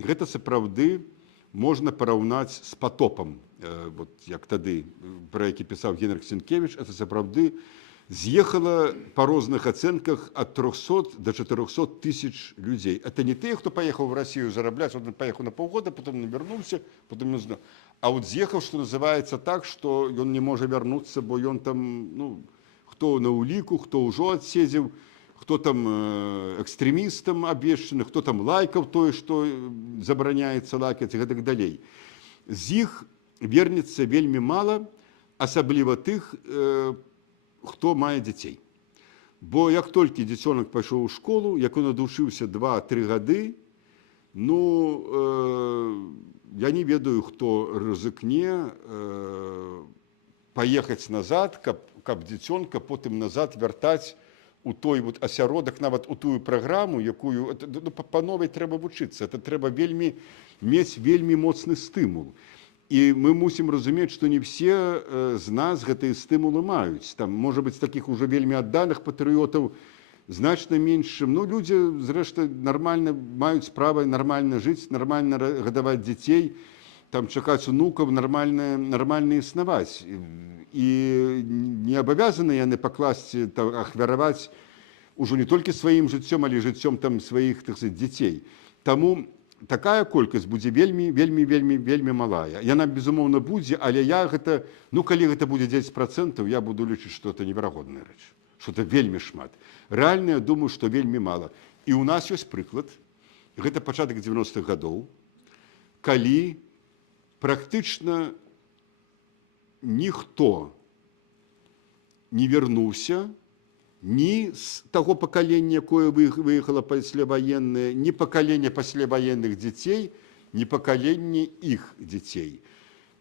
гэта сапраўды можна параўнаць з патопам, вот, як тады, пра які пісаў Генрых Сенкевіч, это сапраўды з'ехала па розных ацэнках ад 300 до 400 тысяч людзей. Это не тыя, хто паехаў в Россию зарабляць, он паехаў на паўгода, потом не вярнуўся, потом не знаю. А вот з'ехаў, што называецца так, што ён не можа вярнуцца, бо ён там, ну, хто на ўліку, хто ўжо адседзеў, хто там экстрэмістам абвешчаны, хто там лайкаў тое, што забараняецца лайкаць і гэтак далей. З іх вернецца вельмі мала, асабліва тых, хто мае дзяцей. Бо як толькі дзіцёнак пайшоў у школу, як ён адучыўся 2-3 гады, ну, я не ведаю, хто рызыкне паехаць назад, каб дзіцёнка потым назад вяртаць у той вот асяродак, нават у тую праграму, якую па новай трэба вучыцца. Это трэба мець вельмі моцны стымул. І мы мусім разумець, што не все з нас гэтыя стымулы маюць. Там, можа быць, такіх ужо вельмі адданых патрыётаў значна меншым. Ну, людзі, зрэшты, нармальна маюць права нармальна жыць, нармальна гадаваць дзяцей, там чакаць унукаў, нармальна існаваць. І не абавязаны яны пакласці, ахвяраваць ужо не толькі сваім жыццём, але жыццём там сваіх, так сказаць, дзяцей. Таму такая колькасць будзе вельмі малая. Яна, безумоўна, будзе, але я гэта, ну, калі гэта будзе 10%, я буду лічыць, што это неверагодная рэч, што это вельмі шмат. Рэальна, я думаю, што вельмі мала. І ў нас ёсць прыклад, гэта пачатак 90-х гадоў, калі практычна ніхто не вярнуўся ні з таго пакалення, якое выехала пасляваеннае, ні пакалення пасляваенных дзяцей, ні пакаленне іх дзяцей.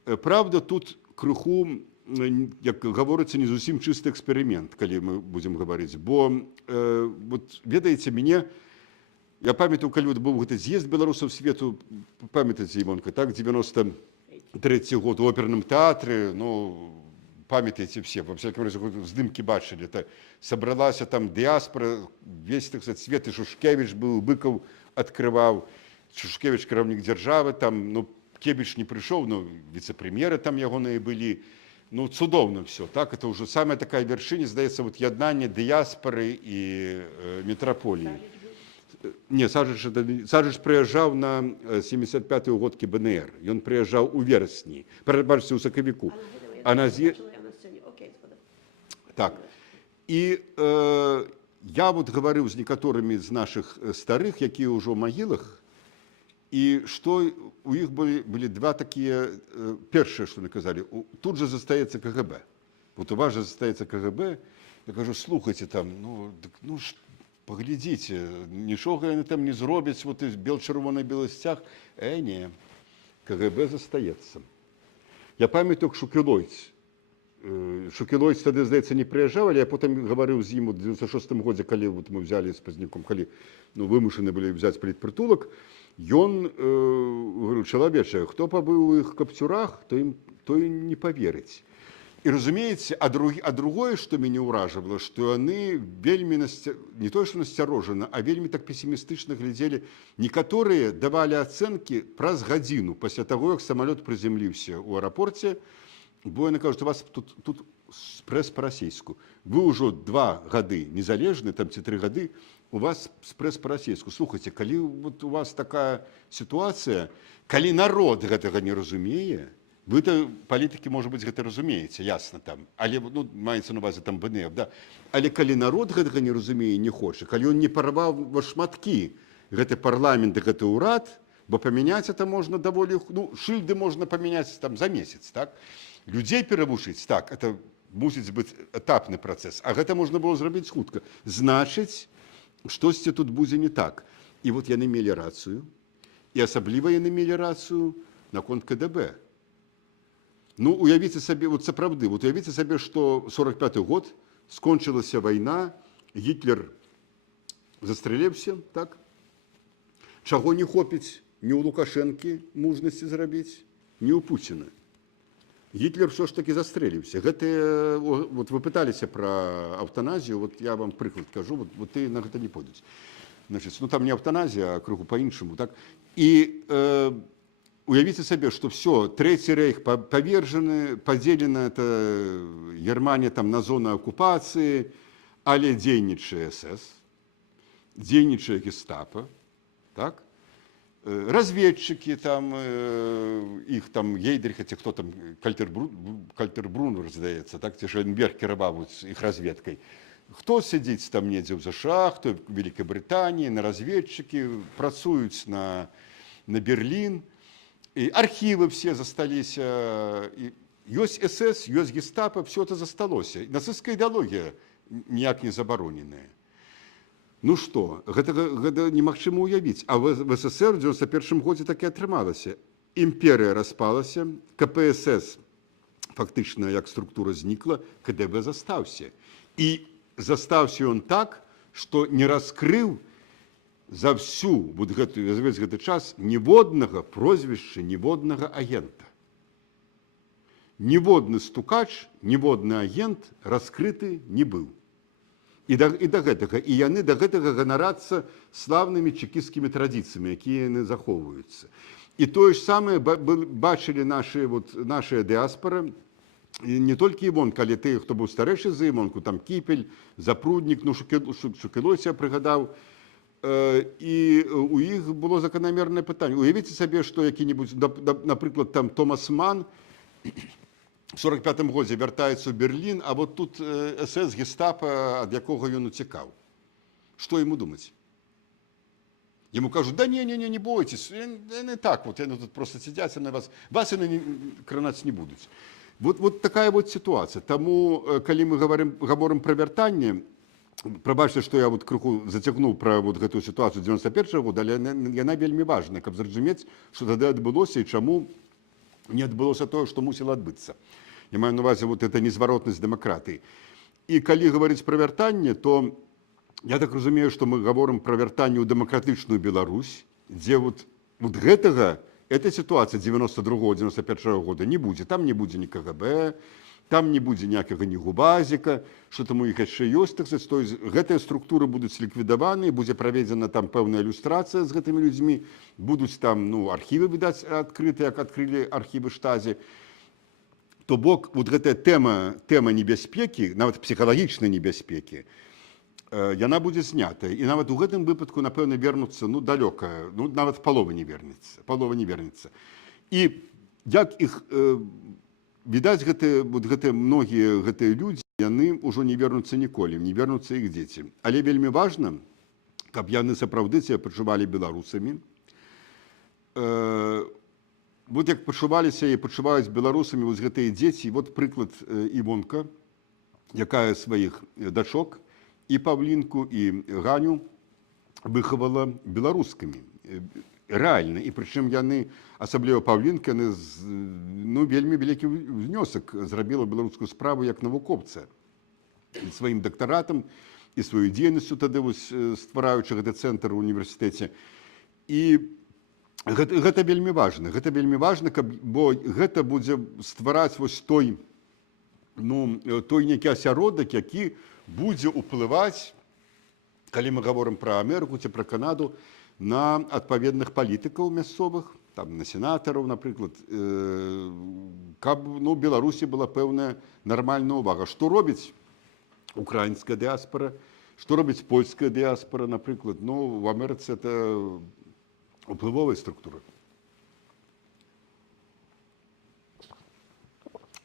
Правда, тут крыху, як гаворыцца, не зусім чысты эксперымент, калі мы будзем гаварыць. Бо, вот, ведаеце, я памятаю, калі быў гэты з'езд беларусаў свету, памятаеце, Івонка, так, 93-й год у оперным тэатры, ну, памятаеце все, во всяком разе, здымкі бачылі, это сабралася там дыаспора, весь, так сказать, свет, і Шушкевіч быў, Быкаў адкрываў, Шушкевіч кіраўнік дзяржавы, там, ну, Кебіч не прыйшоў, ну, віцэ-прэм'еры там ягоныя былі, ну, цудоўна все, так, это ўжо самая такая вяршыня, здаецца, вот яднанне дыяспоры і метраполіі. Не, Сажыч прыязджаў на 75-й угодкі БНР, ён прыязджаў у верасні, бачыце, у сакавіку. А на так. І я вот гаварыў з некаторымі з нашых старых, якія ўжо ў магілах, і што у іх былі два такія, першае, што наказалі, тут же застаецца КГБ. Вот у вас же застаецца КГБ, я кажу, слухайце там, ну паглядзіце, нічога яны там не зробяць, вот і бел-чырвоны-белы сцяг. Не, КГБ застаецца. Я памятаю, Шукілойц тады, здаецца, не прыязджаў, але я потым гаварыў з ім у 96-м годзе, калі вот мы взяли з пазняком, калі вымушаны былі взяць палітпрытулак, ён говорю, чалавечае, хто пабыў у іх капцюрах, той не паверыць. І разумееце, а другое, што мяне ўражвала, што яны вельмі, не тое, што насцярожана, а вельмі так песімістычна глядзелі. Некаторыя давалі ацэнкі праз гадзіну пасля таго, як самалёт прызямліўся ў аэрапорце, бо яны кажуць, у вас тут спрэс па-расейску. Вы ўжо 2 гады незалежны, там ці 3 гады, у вас спрэс па-расейску. Слухайце, калі вот у вас такая сітуацыя, калі народ гэтага не разумее, вы-то, палітыкі, можа быць, гэта разумееце, ясна там, але, ну, маецца на увазе там БНФ, да? Але калі народ гэтага не разумее, не хоча, калі ён не парваў ва шматкі гэты парламент і гэты ўрад, бо памяняць это можна даволі, ну, шыльды можна памяняць там за месяц, так? Людзей перавучыць, так, это мусіць быць этапны працэс, а гэта можна было зрабіць хутка. Значыць, штосьці тут будзе не так. І вот яны мелі рацыю, і асабліва яны мелі рацыю наконт КДБ. Ну, уявіце сабе, вот сапраўды, вот уявіце сабе, што 45-й год, скончылася вайна, Гітлер застрэліўся, так? Чаго не хопіць ні ў Лукашэнкі мужнасці зрабіць, ні ў Пуціна. Гітлер все ж таки застрэліўся. Гэтыя, вот вы пыталіся пра эўтаназію, вот я вам прыклад кажу, вот ты на гэта не пойдуць. Значит, ну там не эўтаназія, а крыху па-іншаму, так? І уявіце сабе, што все, Трэці рэйх павержаны, падзелена это Германія там на зону акупацыі, але дзейнічае СС, дзейнічае Гестапа, так? Разведчики там, их там Гейдрих, кто там, Кальтербруннер, здаецца, так, ці Шенберг кіраваў іх разведкай. Хто сидіць там недзе ў ЗША, хто в Великой Британии, на разведчики, працуюць на Берлин, и архивы все засталіся, ёсць СС, ёсць Гестапо, все это засталося. Нацистская идеология ніяк не забароненыя. Ну што, гэта немагчыма ўявіць. А в СССР у 91 годзе так і атрымалася. Імперыя распалася, КПСС фактычна як структура знікла, КДБ застаўся. І застаўся ён так, што не раскрыў за весь гэты час ніводнага прозвішча, ніводнага агента. Ніводны стукач, ніводны агент раскрыты не быў. І да гэтага. І яны да гэтага ганарацца славнымі чекісцкімі традыцыямі, якія яны захоўваюцца. І тое ж самае бачылі нашыя дыаспоры, не толькі Івонка, але тыя, хто быў старэйшы за Івонку, там Кіпель, Запруднік, Шукілось я прыгадаў. І у іх было заканамернае пытанне. Уявіце сабе, што які-небудзь, напрыклад, там Томас Ман в 45-м годзе вяртаецца ў Берлін, а вот тут СС, гестапа, ад якога ён уцікаў. Што яму думаць? Яму кажуць, да не бойтесь, яны так, яны тут просто сидять, вас яны кранаць не будуць. Вот такая вот ситуация. Таму, калі мы гаворым пра вяртанне, прабачце, што я крыху зацягнуў пра гэтую сітуацыю 91-го года, але яна вельмі важная, каб зразумець, што тады адбылося і чаму не адбылося тое, што мусіла адбыцца. Я маю на ўвазе гэта незваротнасць дэмакратыі. І калі гаварыць пра вяртанне, то я так разумею, што мы гаворым пра вяртанне ў дэмакратычную Беларусь, дзе эта сітуацыя 92-91 года не будзе. Там не будзе ні КГБ, там не будзе ніякага ні губазіка, што там у іх яшчэ ёсць, так сказаць, гэтыя структуры будуць ліквідаваны, будзе праведзена там пэўная ілюстрацыя з гэтымі людзьмі, будуць там, архівы, відаць, адкрыты, як адкрылі архівы Штазі. То бок, гэтая тэма небяспекі, нават псіхалагічнай небяспекі, яна будзе знятая. І нават у гэтым выпадку, напэўна, вернуцца, далёка, нават палова не вернецца. І як іх, відаць, многія гэтыя людзі, яны ўжо не вернуцца ніколі, не вернуцца іх дзеці. Але вельмі важна, каб яны сапраўды себя пачувалі беларусамі. Як пачуваліся і пачуваюць беларусамі гэтыя дзеці. Вот прыклад Івонка, якая сваіх дачок, і Паўлінку, і Ганю выхавала беларускамі. Рэальна. І прычым яны, асабліва Паўлінка, яны вельмі вялікі внёсак зрабіла беларускую справу як навукоўца. Сваім дактаратам і сваёй дзейнасцю тады ствараючы гэты цэнтр у універсітэце. І гэта вельмі важна. Гэта вельмі важна, бо гэта будзе ствараць той нейкі асяродак, які будзе ўплываць, калі мы гаворым пра Амерыку ці пра Канаду, на адпаведных палітыкаў мясцовых, там, на сенатараў, напрыклад, каб у Беларусі была пэўная нармальная ўвага. Што робіць украінская дыаспара, што робіць польская дыаспара, напрыклад, в Амерыцы это уплывовая структура.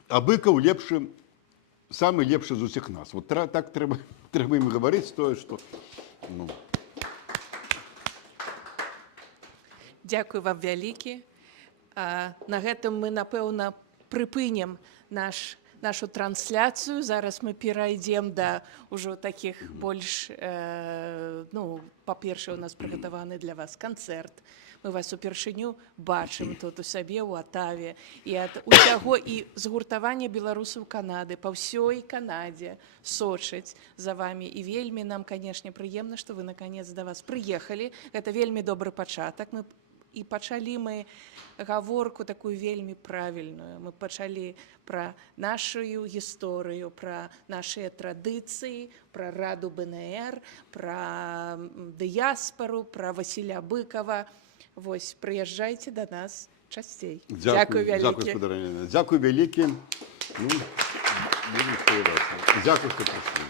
А Быкаў самы лепшы з усіх нас. Так трэба ім гаварыць тое, што... Дзякуй вам вялікі. На гэтым мы, напэўна, прыпынем нашу трансляцыю. Зараз мы перайдзем да ўжо такіх больш... Па-першае, у нас прыгатаваны для вас канцэрт. Мы вас упершыню бачым тут у сабе, у Атаве. І ад усяго і згуртавання беларусаў Канады па ўсёй Канадзе сочыць за вамі. І вельмі нам, канешне, прыемна, што вы, наконец, да вас прыехалі. Гэта вельмі добры пачатак. І пачалі мы гаворку такую вельмі правільную. Мы пачалі пра нашу гісторыю, пра нашыя традыцыі, пра раду БНР, пра дыяспару, пра Васіля Быкава. Вось, прыязджайце да нас часцей. Дзякуй вялікі. Дзякуй вялікі. Дзякуй, што прыйшлі.